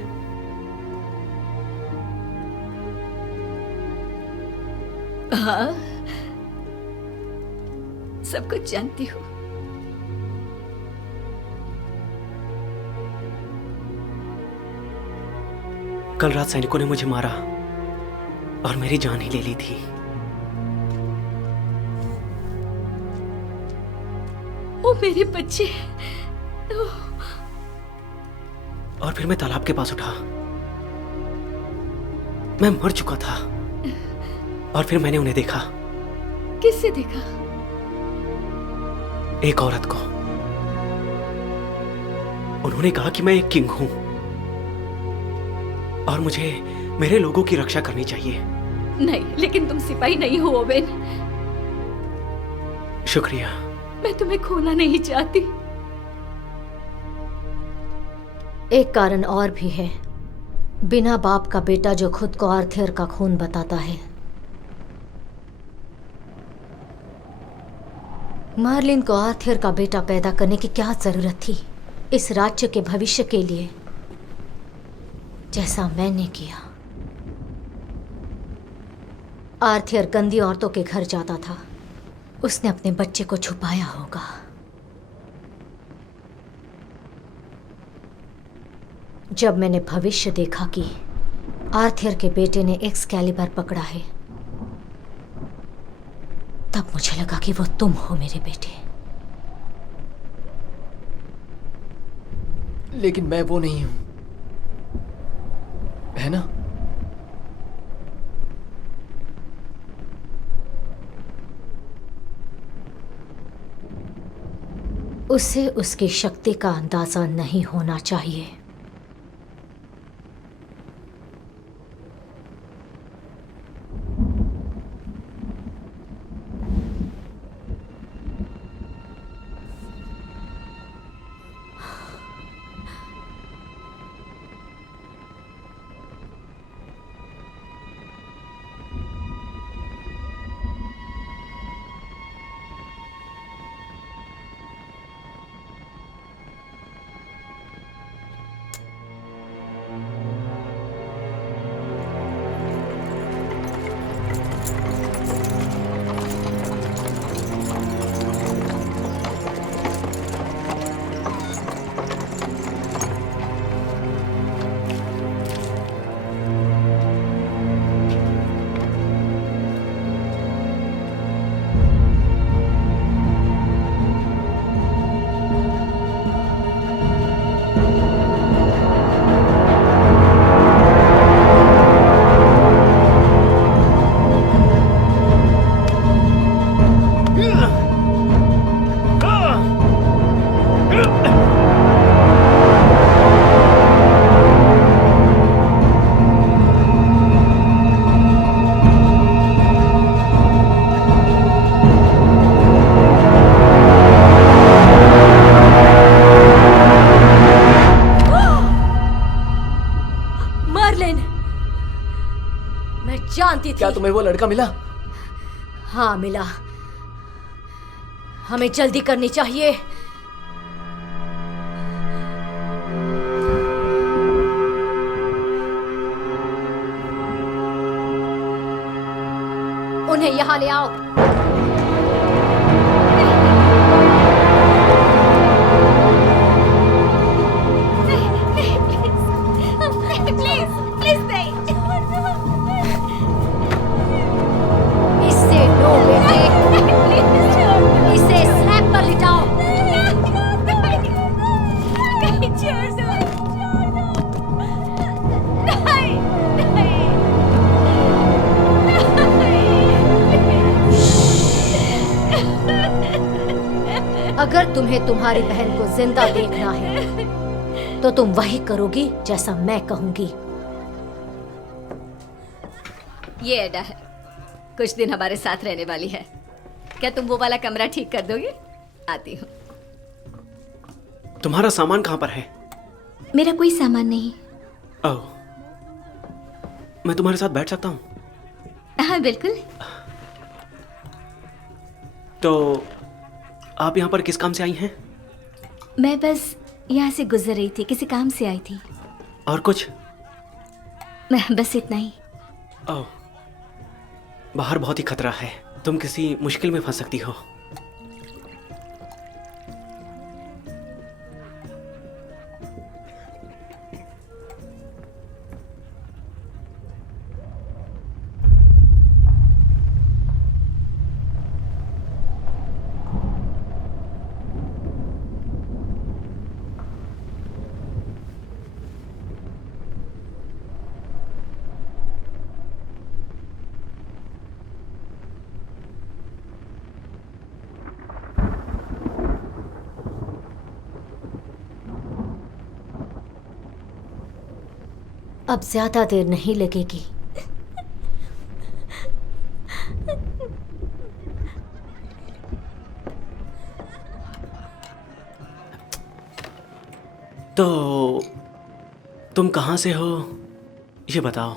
हाँ, सब कुछ जानती हूँ। कल रात सैनिकों ने मुझे मारा और मेरी जान ही ले ली थी। ओ मेरे बच्चे। और फिर मैं तालाब के पास उठा, मैं मर चुका था। और फिर मैंने उन्हें देखा। किससे देखा? एक औरत को। उन्होंने कहा कि मैं एक किंग हूं और मुझे मेरे लोगों की रक्षा करनी चाहिए। नहीं, लेकिन तुम सिपाही नहीं हो ओवेन। शुक्रिया। मैं तुम्हें खोना नहीं चाहती। एक कारण और भी है। बिना बाप का बेटा जो खुद को आर्थर का खून बताता है। मार्लिन को आर्थर का बेटा पैदा करने की क्या जरूरत थी इस राज्य के भविष्य के लिए, जैसा मैंने किया। आर्थर गंदी औरतों के घर जाता था, उसने अपने बच्चे को छुपाया होगा। जब मैंने भविष्य देखा कि आर्थर के बेटे ने एक्सकैलिबर पकड़ा है, तब मुझे लगा कि वो तुम हो मेरे बेटे। लेकिन मैं वो नहीं हूं, है ना? उसे उसकी शक्ति का अंदाजा नहीं होना चाहिए। क्या तुम्हें वो लड़का मिला? हाँ मिला। हमें जल्दी करनी चाहिए। उन्हें यहाँ ले आओ। प्लीज नहीं। छोड़ दो, नहीं, नहीं, अगर तुम्हें तुम्हारी बहन को जिंदा देखना है तो तुम वही करोगी जैसा मैं कहूंगी। ये एडा है, कुछ दिन हमारे साथ रहने वाली है। क्या तुम वो वाला कमरा ठीक कर दोगे? आती हूँ। तुम्हारा सामान कहाँ पर है? मेरा कोई सामान नहीं। ओह, मैं तुम्हारे साथ बैठ सकता हूँ? हाँ बिल्कुल। तो आप यहाँ पर किस काम से आई हैं? मैं बस यहाँ से गुजर रही थी, किसी काम से आई थी। और कुछ? बस इतना ही। ओह, बाहर बहुत ही खतरा है, तुम किसी मुश्किल में फंस सकती हो। अब ज्यादा देर नहीं लगेगी। तो तुम कहाँ से हो ये बताओ।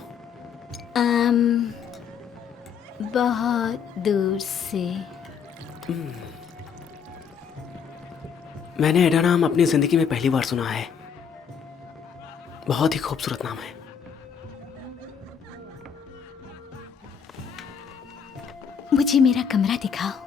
बहुत दूर से। मैंने एडा नाम अपनी जिंदगी में पहली बार सुना है, बहुत ही खूबसूरत नाम है। मुझे मेरा कमरा दिखाओ।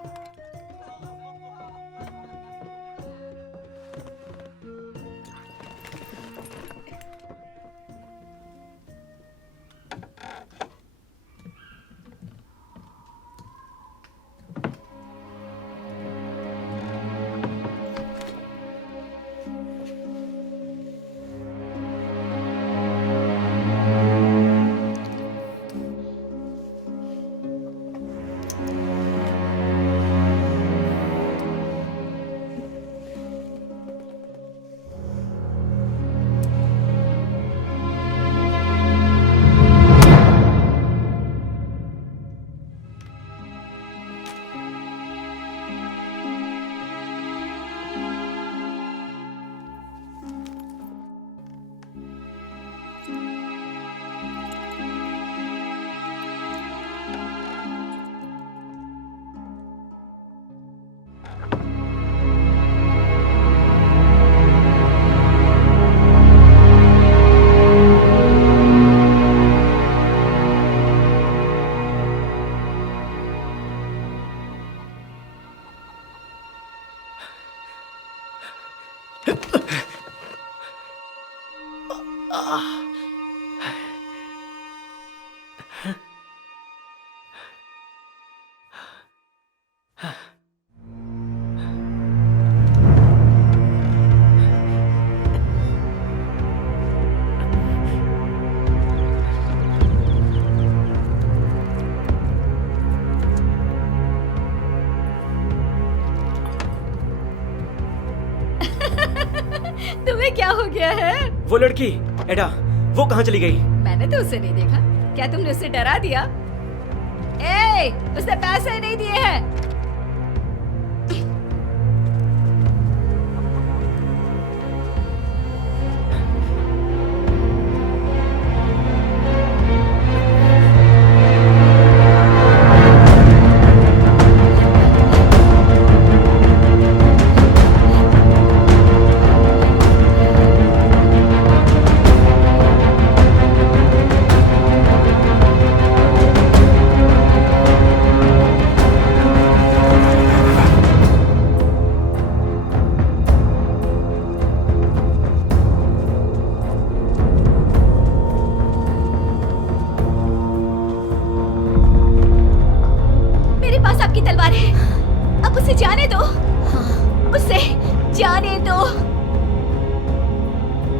तुम्हें क्या हो गया है? वो लड़की एडा, वो कहाँ चली गई? मैंने तो उसे नहीं देखा। क्या तुमने उसे डरा दिया? ए, उसने पैसे नहीं दिए हैं।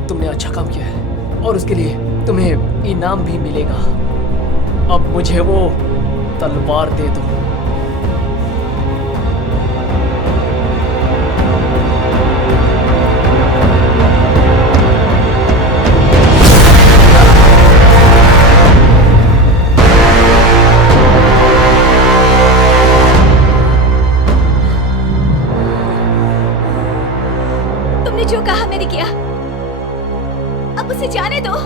तुमने अच्छा काम किया है और उसके लिए तुम्हें इनाम भी मिलेगा। अब मुझे वो तलवार दे दो। तुमने जो कहा मैंने किया, अब उसे जाने दो।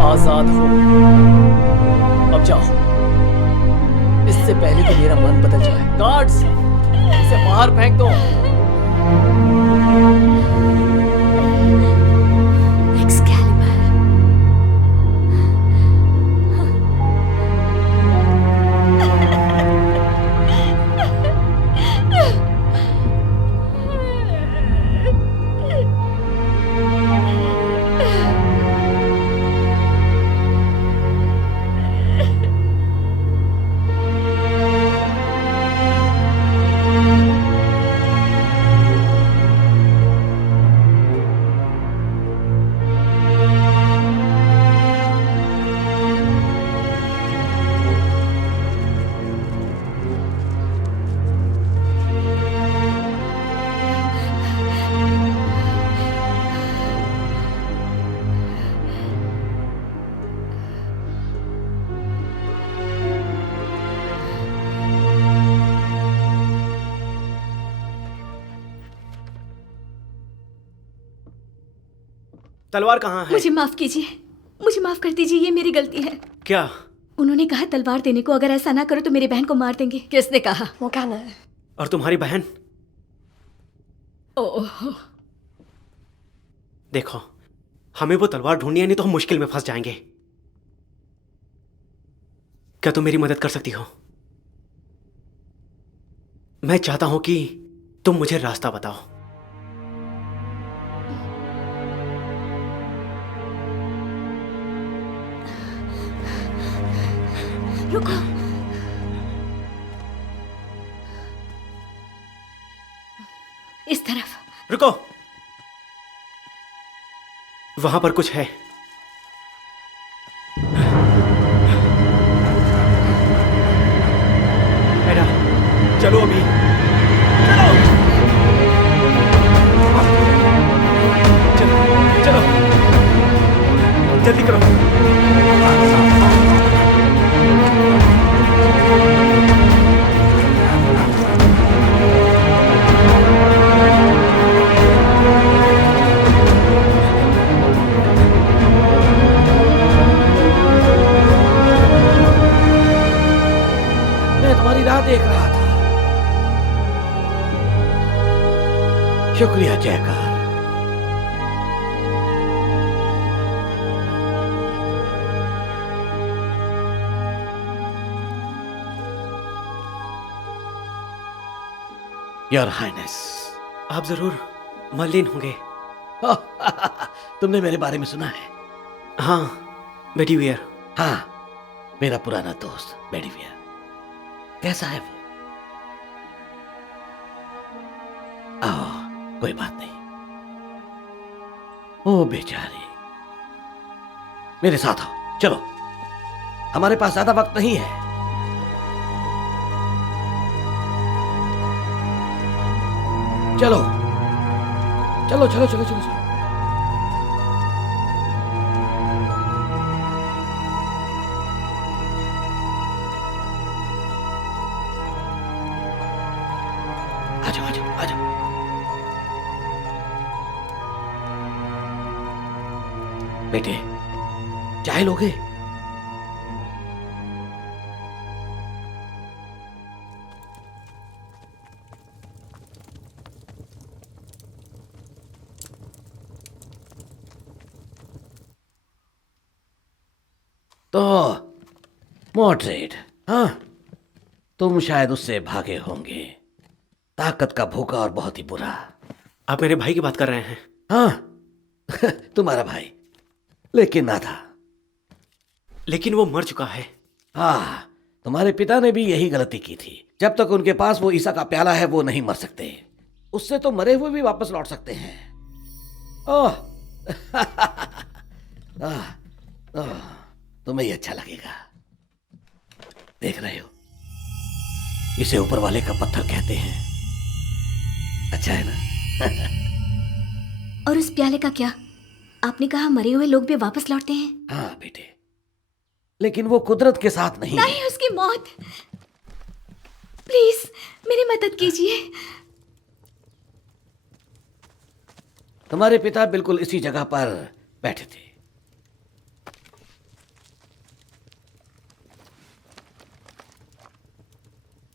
आजाद हो, अब जाओ, इससे पहले कि मेरा मन बदल जाए। गार्ड्स, इसे बाहर फेंक दो। तलवार कहाँ है? मुझे माफ कीजिए, मुझे माफ कर दीजिए, ये मेरी गलती है। क्या? उन्होंने कहा तलवार देने को, अगर ऐसा ना करो तो मेरी बहन को मार देंगे। किसने कहा? वो कहना। और तुम्हारी बहन? ओह, देखो, हमें वो तलवार ढूंढनी है, नहीं तो हम मुश्किल में फंस जाएंगे। क्या तुम मेरी मदद कर सकती हो? मैं चाहता हूं कि तुम मुझे रास्ता बताओ। रुको। इस तरफ। रुको, वहां पर कुछ है। एडा, चलो अभी, चलो, चलो, चलो, जल्दी करो। राह देख रहा था। शुक्रिया जयकार। Your highness. आप जरूर मलिन होंगे। तुमने मेरे बारे में सुना है? हाँ, बेडीवियर। हाँ, मेरा पुराना दोस्त बेडीवियर। कैसा है वो? कोई बात नहीं। ओ बेचारी, मेरे साथ आओ, चलो, हमारे पास ज्यादा वक्त नहीं है। चलो चलो चलो चलो चलो, चलो। बेटे, चाय लोगे? तो मॉड्रेट, हाँ, तुम शायद उससे भागे होंगे। ताकत का भूखा और बहुत ही बुरा। आप मेरे भाई की बात कर रहे हैं? हाँ तुम्हारा भाई, लेकिन आधा। लेकिन वो मर चुका है। हाँ, तुम्हारे पिता ने भी यही गलती की थी। जब तक उनके पास वो ईसा का प्याला है वो नहीं मर सकते। उससे तो मरे हुए भी वापस लौट सकते हैं। ओह तुम्हें ये अच्छा लगेगा। देख रहे हो, इसे ऊपर वाले का पत्थर कहते हैं। अच्छा है ना? और उस प्याले का क्या? आपने कहा मरे हुए लोग भी वापस लौटते हैं। हाँ बेटे, लेकिन वो कुदरत के साथ नहीं। नहीं, उसकी मौत। प्लीज मेरी मदद कीजिए। तुम्हारे पिता बिल्कुल इसी जगह पर बैठे थे।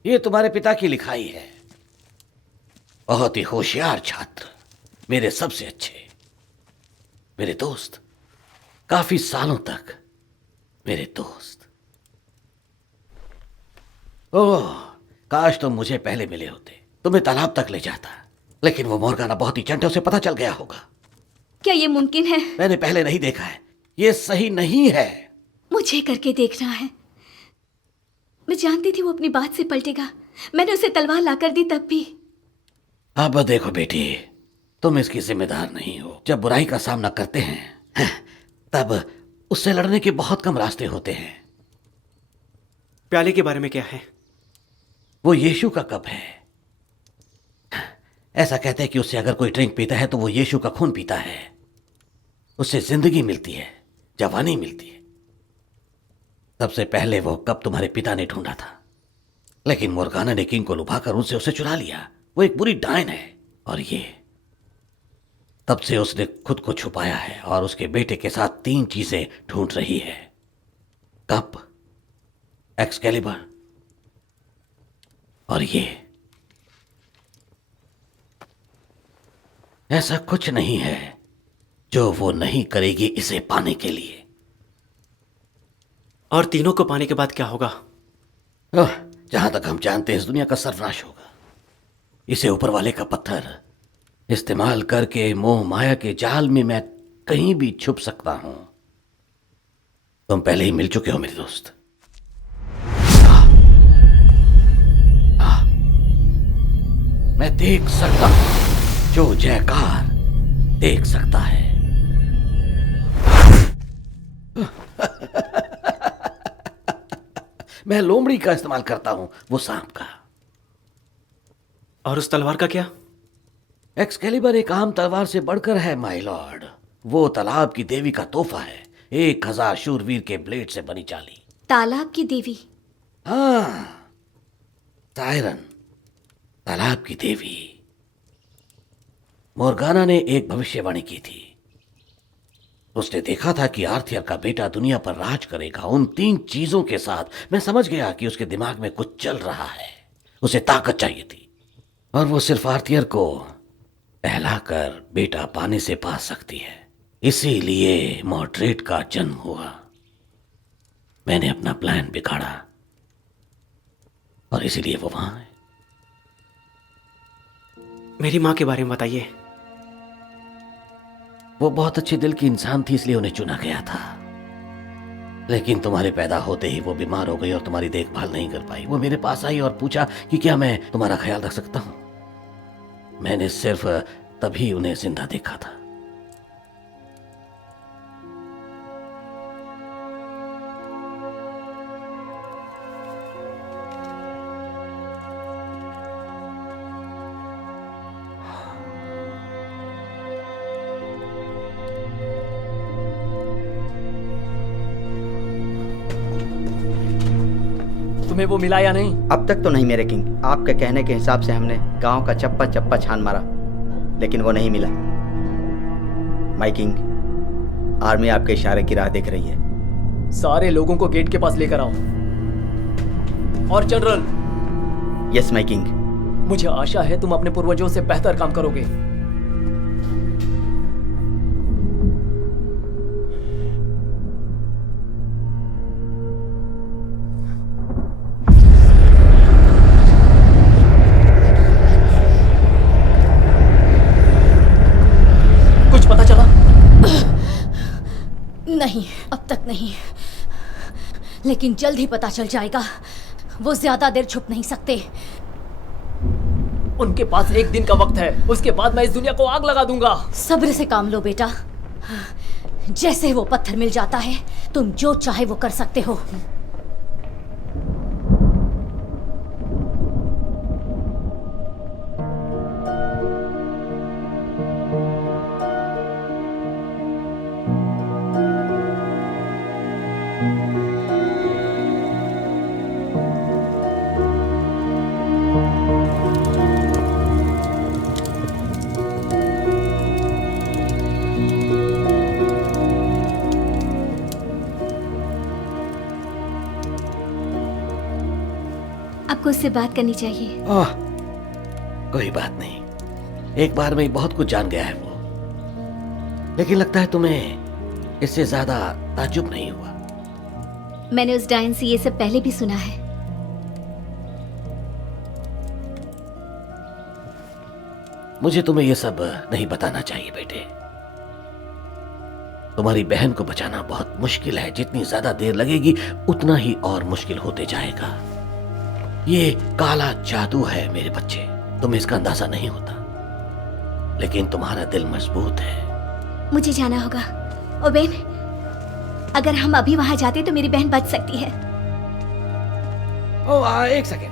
ये तुम्हारे पिता की लिखाई है। बहुत ही होशियार छात्र, मेरे सबसे अच्छे, मेरे दोस्त, काफी सालों तक मेरे दोस्त। ओह, काश तुम मुझे पहले मिले होते, तुम्हें तालाब तक ले जाता। लेकिन वो मोर्गाना बहुत ही चंटे, उसे पता चल गया होगा। क्या ये मुमकिन है? मैंने पहले नहीं देखा है, ये सही नहीं है। मुझे करके देखना है। मैं जानती थी वो अपनी बात से पलटेगा। मैंने उसे तलवार लाकर दी तब भी। अब देखो बेटी, तुम इसकी जिम्मेदार नहीं हो। जब बुराई का सामना करते हैं तब उससे लड़ने के बहुत कम रास्ते होते हैं। प्याले के बारे में क्या है? वो यीशु का कप है। ऐसा कहते हैं कि उससे अगर कोई ड्रिंक पीता है तो वो यीशु का खून पीता है। उससे जिंदगी मिलती है, जवानी मिलती है। सबसे पहले वो कप तुम्हारे पिता ने ढूंढा था, लेकिन मोर्गाना ने किंग को लुभाकर उनसे उसे चुरा लिया। वो एक बुरी डायन है, और ये तब से उसने खुद को छुपाया है और उसके बेटे के साथ 3 चीजें ढूंढ रही है: कप, एक्सकैलिबर और ये। ऐसा कुछ नहीं है जो वो नहीं करेगी इसे पाने के लिए। और तीनों को पाने के बाद क्या होगा? जहां तक हम जानते हैं इस दुनिया का सर्वनाश होगा। इसे ऊपर वाले का पत्थर इस्तेमाल करके मोह माया के जाल में मैं कहीं भी छुप सकता हूं। तुम पहले ही मिल चुके हो मेरे दोस्त। मैं देख सकता हूं जो जयकार देख सकता है। मैं लोमड़ी का इस्तेमाल करता हूं, वो सांप का। और उस तलवार का क्या? एक्सकैलिबर एक आम तलवार से बढ़कर है माय लॉर्ड। वो तालाब की देवी का तोहफा है, 1000 शूरवीर के ब्लेड से बनी चाली। तालाब की देवी? हाँ, सायरन, तालाब की देवी। मोर्गाना ने एक भविष्यवाणी की थी। उसने देखा था कि आर्थियर का बेटा दुनिया पर राज करेगा। उन 3 चीजों के साथ मैं समझ गया कि उसके दिमाग में कुछ चल रहा है। उसे ताकत चाहिए थी, और वो सिर्फ आर्थियर को बहलाकर बेटा पाने से पा सकती है। इसीलिए मॉड्रेट का जन्म हुआ। मैंने अपना प्लान बिगाड़ा, और इसीलिए वो वहां है। मेरी माँ के बारे में बताइए। वो बहुत अच्छे दिल की इंसान थी, इसलिए उन्हें चुना गया था। लेकिन तुम्हारे पैदा होते ही वो बीमार हो गई और तुम्हारी देखभाल नहीं कर पाई। वो मेरे पास आई और पूछा कि क्या मैं तुम्हारा ख्याल रख सकता हूं। मैंने सिर्फ तभी उन्हें जिंदा देखा था। तुम्हें वो मिला या नहीं? अब तक तो नहीं मेरे किंग। आपके कहने के हिसाब से हमने गांव का चप्पा चप्पा छान मारा, लेकिन वो नहीं मिला। माय किंग, आर्मी आपके इशारे की राह देख रही है। सारे लोगों को गेट के पास लेकर आओ। और जनरल। Yes my king. मुझे आशा है तुम अपने पूर्वजों से बेहतर काम करोगे। नहीं, लेकिन जल्द ही पता चल जाएगा। वो ज्यादा देर छुप नहीं सकते। उनके पास 1 दिन का वक्त है, उसके बाद मैं इस दुनिया को आग लगा दूंगा। सब्र से काम लो बेटा। जैसे वो पत्थर मिल जाता है, तुम जो चाहे वो कर सकते हो। आपको उससे बात करनी चाहिए। ओह, कोई बात नहीं। एक बार में ही बहुत कुछ जान गया है वो। लेकिन लगता है तुम्हें इससे ज्यादा ताज्जुब नहीं हुआ। मैंने उस डायन से ये सब पहले भी सुना है। मुझे तुम्हें ये सब नहीं बताना चाहिए बेटे। तुम्हारी बहन को बचाना बहुत मुश्किल है। जितनी ज्यादा देर लगेगी उतना ही और मुश्किल होते जाएगा। ये काला जादू है मेरे बच्चे, तुम्हें इसका अंदाजा नहीं होता। लेकिन तुम्हारा दिल मजबूत है। मुझे जाना होगा। ओ बहन, अगर हम अभी वहां जाते तो मेरी बहन बच सकती है। ओह, एक सेकेंड।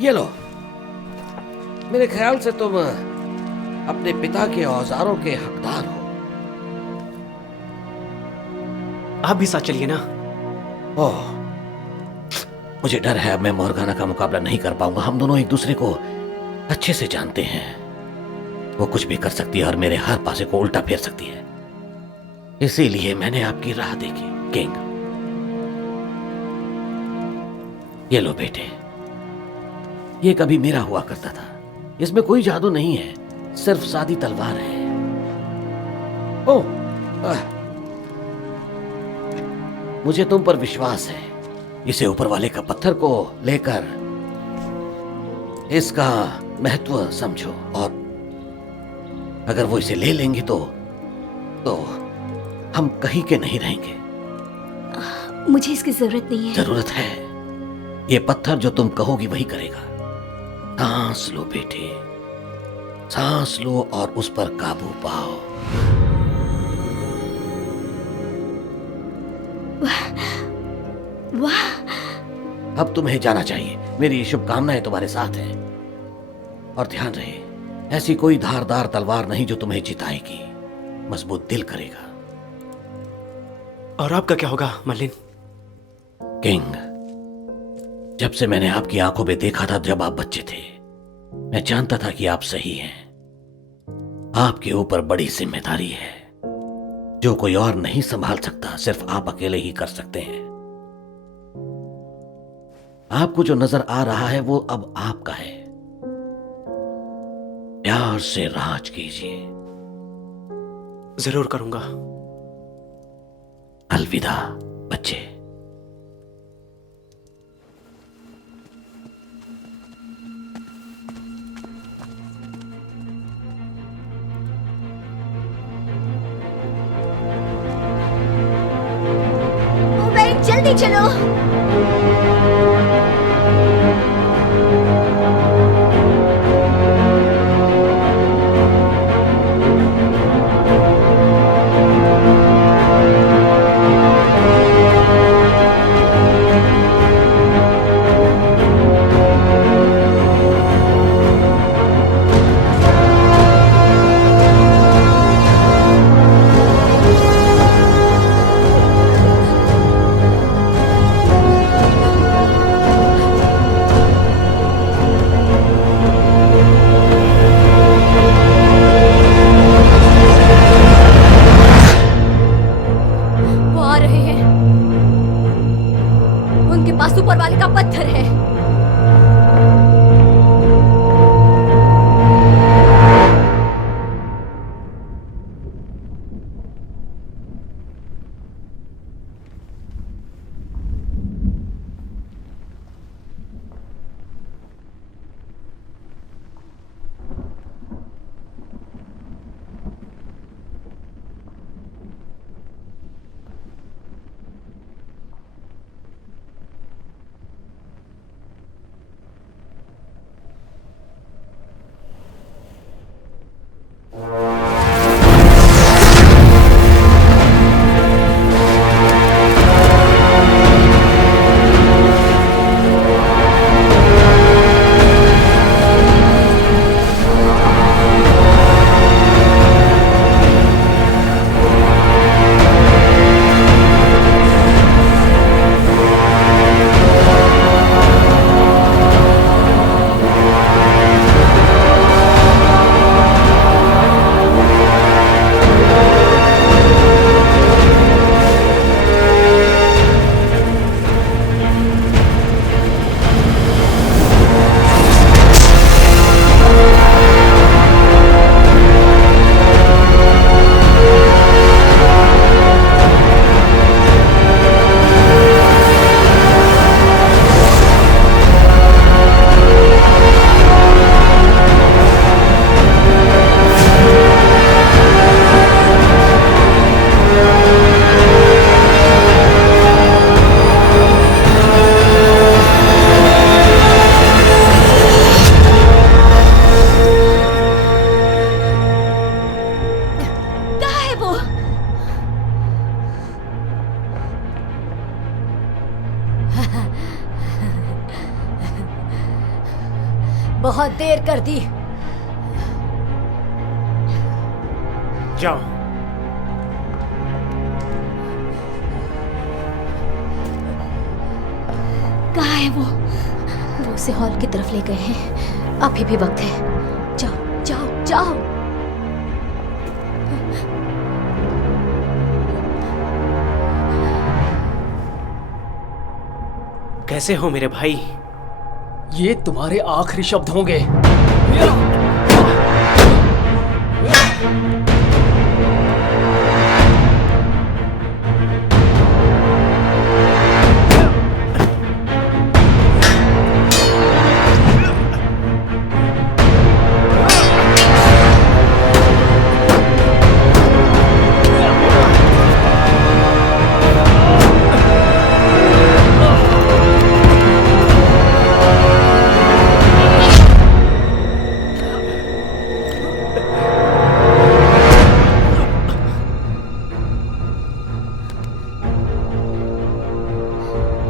ये लो, मेरे ख्याल से तुम अपने पिता के औजारों के हकदार हो। आप भी साथ चलिए ना। ओह, मुझे डर है अब मैं मोर्गाना का मुकाबला नहीं कर पाऊंगा। हम दोनों एक दूसरे को अच्छे से जानते हैं। वो कुछ भी कर सकती है और मेरे हर पासे को उल्टा फेर सकती है। इसीलिए मैंने आपकी राह देखी किंग। ये लो बेटे, ये कभी मेरा हुआ करता था। इसमें कोई जादू नहीं है, सिर्फ सादी तलवार है। ओह, मुझे तुम पर विश्वास है। इसे ऊपर वाले का पत्थर को लेकर इसका महत्व समझो, और अगर वो इसे ले लेंगे तो हम कहीं के नहीं रहेंगे। मुझे इसकी जरूरत नहीं है। जरूरत है। ये पत्थर जो तुम कहोगी वही करेगा। सांस लो बेटे, सांस लो और उस पर काबू पाओ। वाह, अब तुम्हें जाना चाहिए। मेरी शुभकामनाएं तुम्हारे साथ हैं। और ध्यान रहे, ऐसी कोई धारदार तलवार नहीं जो तुम्हें जिताएगी, मजबूत दिल करेगा। और आपका क्या होगा मर्लिन? किंग, जब से मैंने आपकी आंखों में देखा था जब आप बच्चे थे, मैं जानता था कि आप सही हैं। आपके ऊपर बड़ी जिम्मेदारी है जो कोई और नहीं संभाल सकता, सिर्फ आप अकेले ही कर सकते हैं। आपको जो नजर आ रहा है वो अब आपका है। प्यार से राज कीजिए। जरूर करूंगा। अलविदा बच्चे। ओ बहन, जल्दी चलो। ऊपर वाले का पत्थर है। बहुत देर कर दी। जाओ। कहाँ है वो? उसे हॉल की तरफ ले गए हैं। अभी भी वक्त है। जाओ जाओ जाओ। कैसे हो मेरे भाई? ये तुम्हारे आखिरी शब्द होंगे।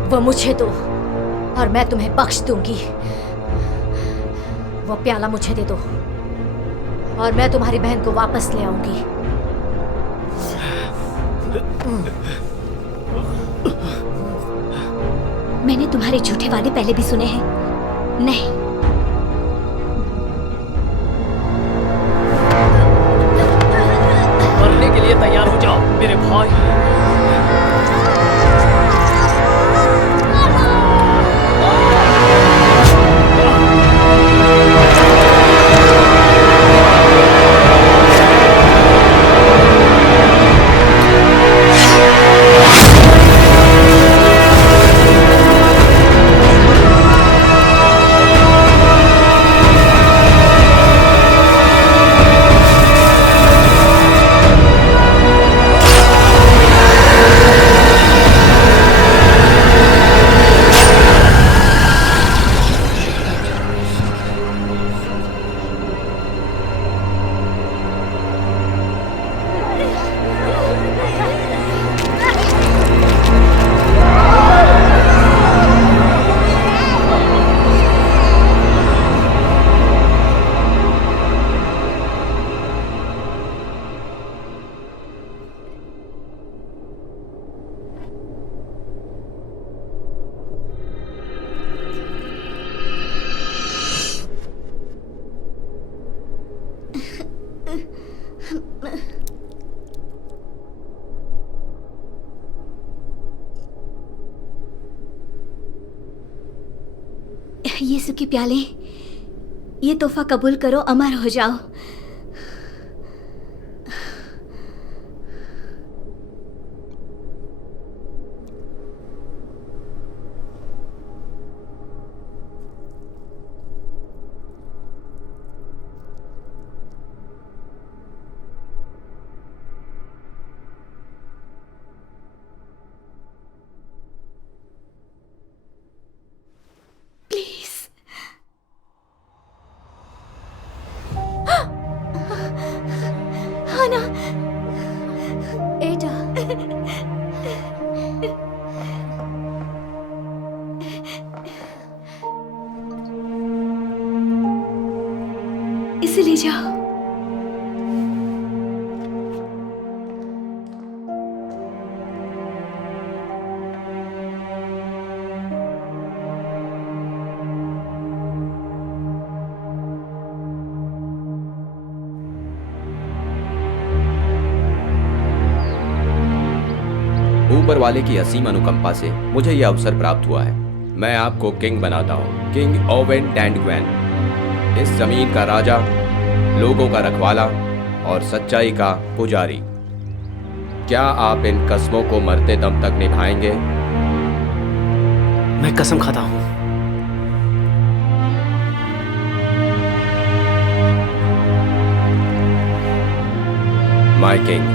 वो मुझे दो और मैं तुम्हें बख्श दूंगी। वो प्याला मुझे दे दो और मैं तुम्हारी बहन को वापस ले आऊंगी। मैंने तुम्हारे झूठे वादे पहले भी सुने हैं। नहीं, मरने के लिए तैयार हो जाओ मेरे भाई। यीशु के प्याले, ये तोहफा कबूल करो, अमर हो जाओ। इसे ले जाओ। ऊपर वाले की असीम अनुकंपा से मुझे यह अवसर प्राप्त हुआ है। मैं आपको किंग बनाता हूँ, किंग ओवेन डैंडग्वैन, इस जमीन का राजा, लोगों का रखवाला और सच्चाई का पुजारी। क्या आप इन कस्मों को मरते दम तक निभाएंगे? मैं कसम खाता हूँ। My king.